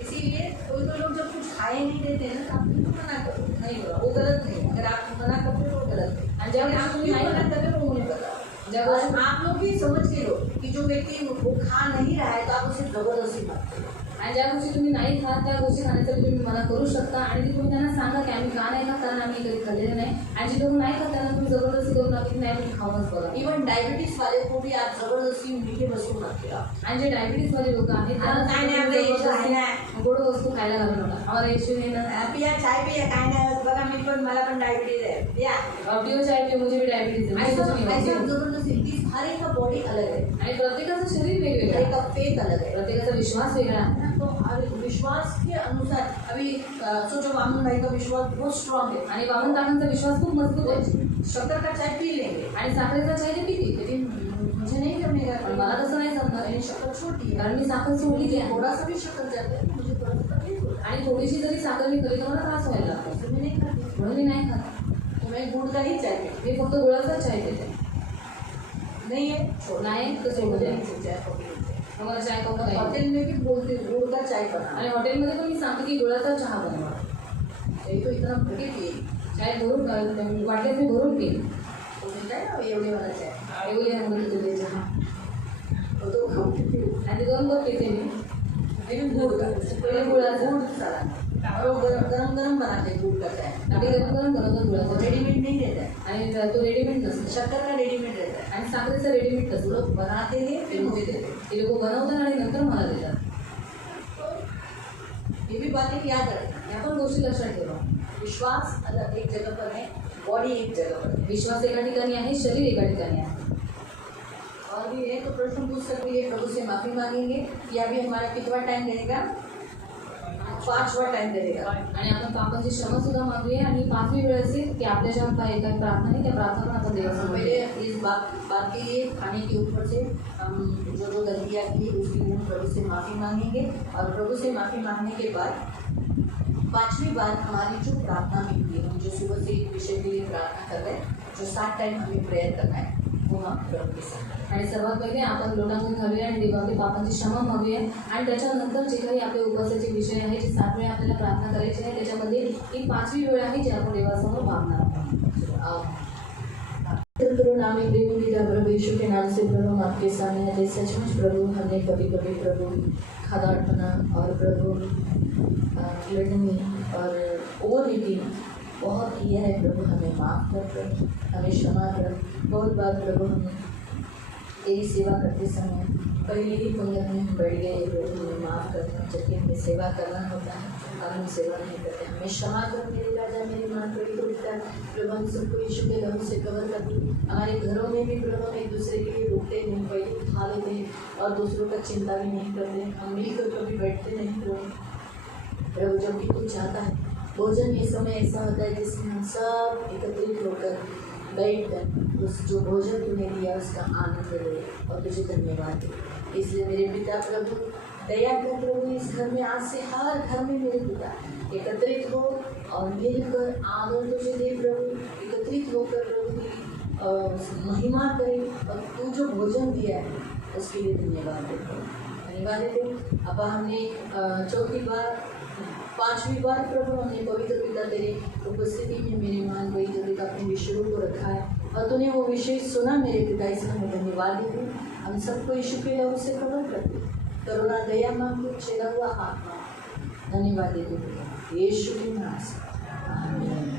इसीलिए कोई तो लोग जब कुछ खाए नहीं देते हैं ना तो आप उनको मना करो, नहीं बोला वो गलत नहीं है. अगर आप मना करते हो वो गलत है, आणि ज्यावेळी आप तुम्ही क्यों नाही मना कर रहे हो वो मुझे बताओ. जब और आप लोग भी समझ के लो कि जो व्यक्ति वो खा नहीं रहा है तो आप उसे जबरदस्ती मत करो. आणि ज्या गोष्टी तुम्ही नाही खात त्या गोष्टी खाण्यासाठी तुम्ही मना करू शकता आणि ते तुम्ही त्यांना सांगा की आम्ही का नाही खात, कारण आम्ही कधी खाल्लेलं नाही. आणि जे लोक नाही खात त्यांना तुम्ही जबरदस्ती करू नका की नाही तुम्ही खाऊनच बघा. इवन डायबिटीज वाले को भी आप जबरदस्ती मीठी वस्तू मत खिलाओ. आणि जे डायबिटीज वाले लोक आहेत त्यांना काय नाही, आपलं issue आहे ना. गोड वस्तू खायला घालू नका. आम्हाला इश्यू आहे ना. पिया चाय पिया काय नाही बघा, मी पण मला पण डायबिटीज है पिया. पिओ चाय पिओ मुझे भी डायबिटीज है. ऐसा मुझे कुछ नहीं ऐसा होती. जबरदस्ती हर एक का बॉडी अलग है, आणि प्रत्येकाचं शरीर वेगवेगळं हर एक आहे. का फेथ अलग है. प्रत्येकाचा विश्वास वेगळा आहे. तो हर विश्वास के अनुसार अभी सोचो वामन भाई का विश्वास बहुत स्ट्रांग है, आणि वामन काकांचा विश्वास खूप मजबूत आहे. शक्कर का चाय पी लेंगे आणि साखरेचा चाय ते पितील. लेकिन मुझे नहीं जमेगा, पण मला तसं नाही जमणार मेरी शक्कर छोटी है, कारण मी साखर सोडली आहे. थोड़ा सा भी शक्कर जाता है मुझे थोड़ा सा तकलीफ होता है, आणि थोडीशी जरी साखर मी खाल्ली तर मला त्रास व्हायला लागतो. तो मैं नहीं खाती. म्हणून मी नाही खात. तो मैं गुड़ का ही चाय पीती मी फक्त गुळाचा चाय पिते. नहीं है, नाही तर सोडू द्या. चाय कॉफी मला चाय कप नाही. होटल में भी बोलते हैं गुड़ का चाय बना, आणि हॉटेलमध्ये पण मी सांगते की गुळाचा चहा बनवा. ये तो इतना बड़ी पिए चाय भरून वाटल्यात मी भरून पिईन. तो मिलता है ना एवढे वाला चाय, एवढी हंगरी तुझे चहा वो तो खाती हूँ. आणि 2 कप पिते मी. लेकिन गुड़ का पहले गुड़ाचा. गुड़ सारा और वो गरम गरम बनाते हैं गुड़ का चाय, आम्ही गरम गरम बनवतो गुळाचा चहा. रेडीमेड नहीं देता है, आणि तो रेडीमेड नसतो. शक्कर का रेडीमेड रहता है. आणि साखरेचा रेडीमेड वो नसतो. लोग बनाते हैं फिर मुझे देते हैं. ते लोक बनवतात आणि नंतर मला देतात. ये भी बातें याद रखना. या पण गोष्टी लक्षात ठेवा. विश्वास अलग एक जगह पर है, बॉडी एक जगह पर है. विश्वास एका ठिकाणी आहे, शरीर एका ठिकाणी आहे. और भी है तो प्रश्न पूछ सकते हैं, प्रभु से माफी मांगेंगे. या भी हमारा कितना टाइम रहेगा, 5वां टाइम रहेगा. आणि आपण पापांची क्षमा सुद्धा मागूया आणि 5वी वेळ असेल की आपल्या ज्या काही काही प्रार्थना आहे त्या प्रार्थना पण आपण देवासमोर पहले करूया. इस बात के लिए खाने के ऊपर से हम जो गलतियाँ की उसके लिए हम प्रभु से माफ़ी मांगेंगे. और प्रभु से माफ़ी मांगने के बाद 5वीं बार हमारी जो प्रार्थना मिलती है, हम जो सुबह से एक विषय के लिए प्रार्थना कर रहे हैं, जो 7 टाइम हमें प्रेयर करना है वो हम प्रभु के साथ. आणि सर्वात पहिले आपण लोटांगण घालूया आणि देवाकडे पापांची क्षमा मागूया. आणि त्याच्यानंतर जे काही आपले उपवासाचे विषय आहे, जे 7 वेळा आपल्याला प्रार्थना करायची आहे, त्याच्यामध्ये ही 5वी वेळ आहे जी आपण देवासमोर मागणार आहोत. करो नाम प्रेम प्रभु यीशु के नाम से प्रभु हम आपके सामने आते. सचमुच प्रभु हमने कभी कभी प्रभु खादाड़पना और प्रभु लड़नी और ओवरईटिंग बहुत किया है. प्रभु हमें माफ़ कर, हमें क्षमा कर. बहुत बार प्रभु हम तेरी सेवा करते समय पहले ही पुण्य में हम बढ़ गए. प्रभु हमें माफ़ कर, जबकि हमें सेवा करना होता है और हम सेवा नहीं करते. हमें क्षमा कर मेरे राजा, मेरी माँ बड़ी पवित्र. प्रभु हम सबको यीशु के लहू से कवर कर दो. हमारे घरों में भी प्रभु हम एक दूसरे के लिए रुकते नहीं, पहले उठा लेते हैं और दूसरों का चिंता भी नहीं करते. हम मिलकर कभी बैठते नहीं प्रभु. जब भी तू चाहता है भोजन ये समय ऐसा होता है जिसमें हम सब एकत्रित होकर बैठकर उस जो भोजन तूने दिया उसका आनंद ले और तुझे धन्यवाद दे. इसलिए मेरे पिता प्रभु दया कर प्रभु इस घर में आज से हर घर में मेरे पिता एकत्रित हो और मिलकर आदर तुझे दे प्रभु, एकत्रित होकर प्रभु तेरी महिमा करे और तू जो भोजन दिया है उसके लिए धन्यवाद देते हैं, धन्यवाद देते हैं। अब हमने चौथी बार 5वीं बार प्रभु हमने पवित्र पिता तेरे उपस्थिति में मेरे मान पवित्र पिता अपने विषयों को रखा है और तूने वो विषय सुना मेरे पिता, इसमें मैं धन्यवाद देती हूँ। हम सबको यीशु के लहू से कवर करते करुणा दया मांगते चला हुआ आत्मा धन्यवाद देते यीशु के नाम से आमीन।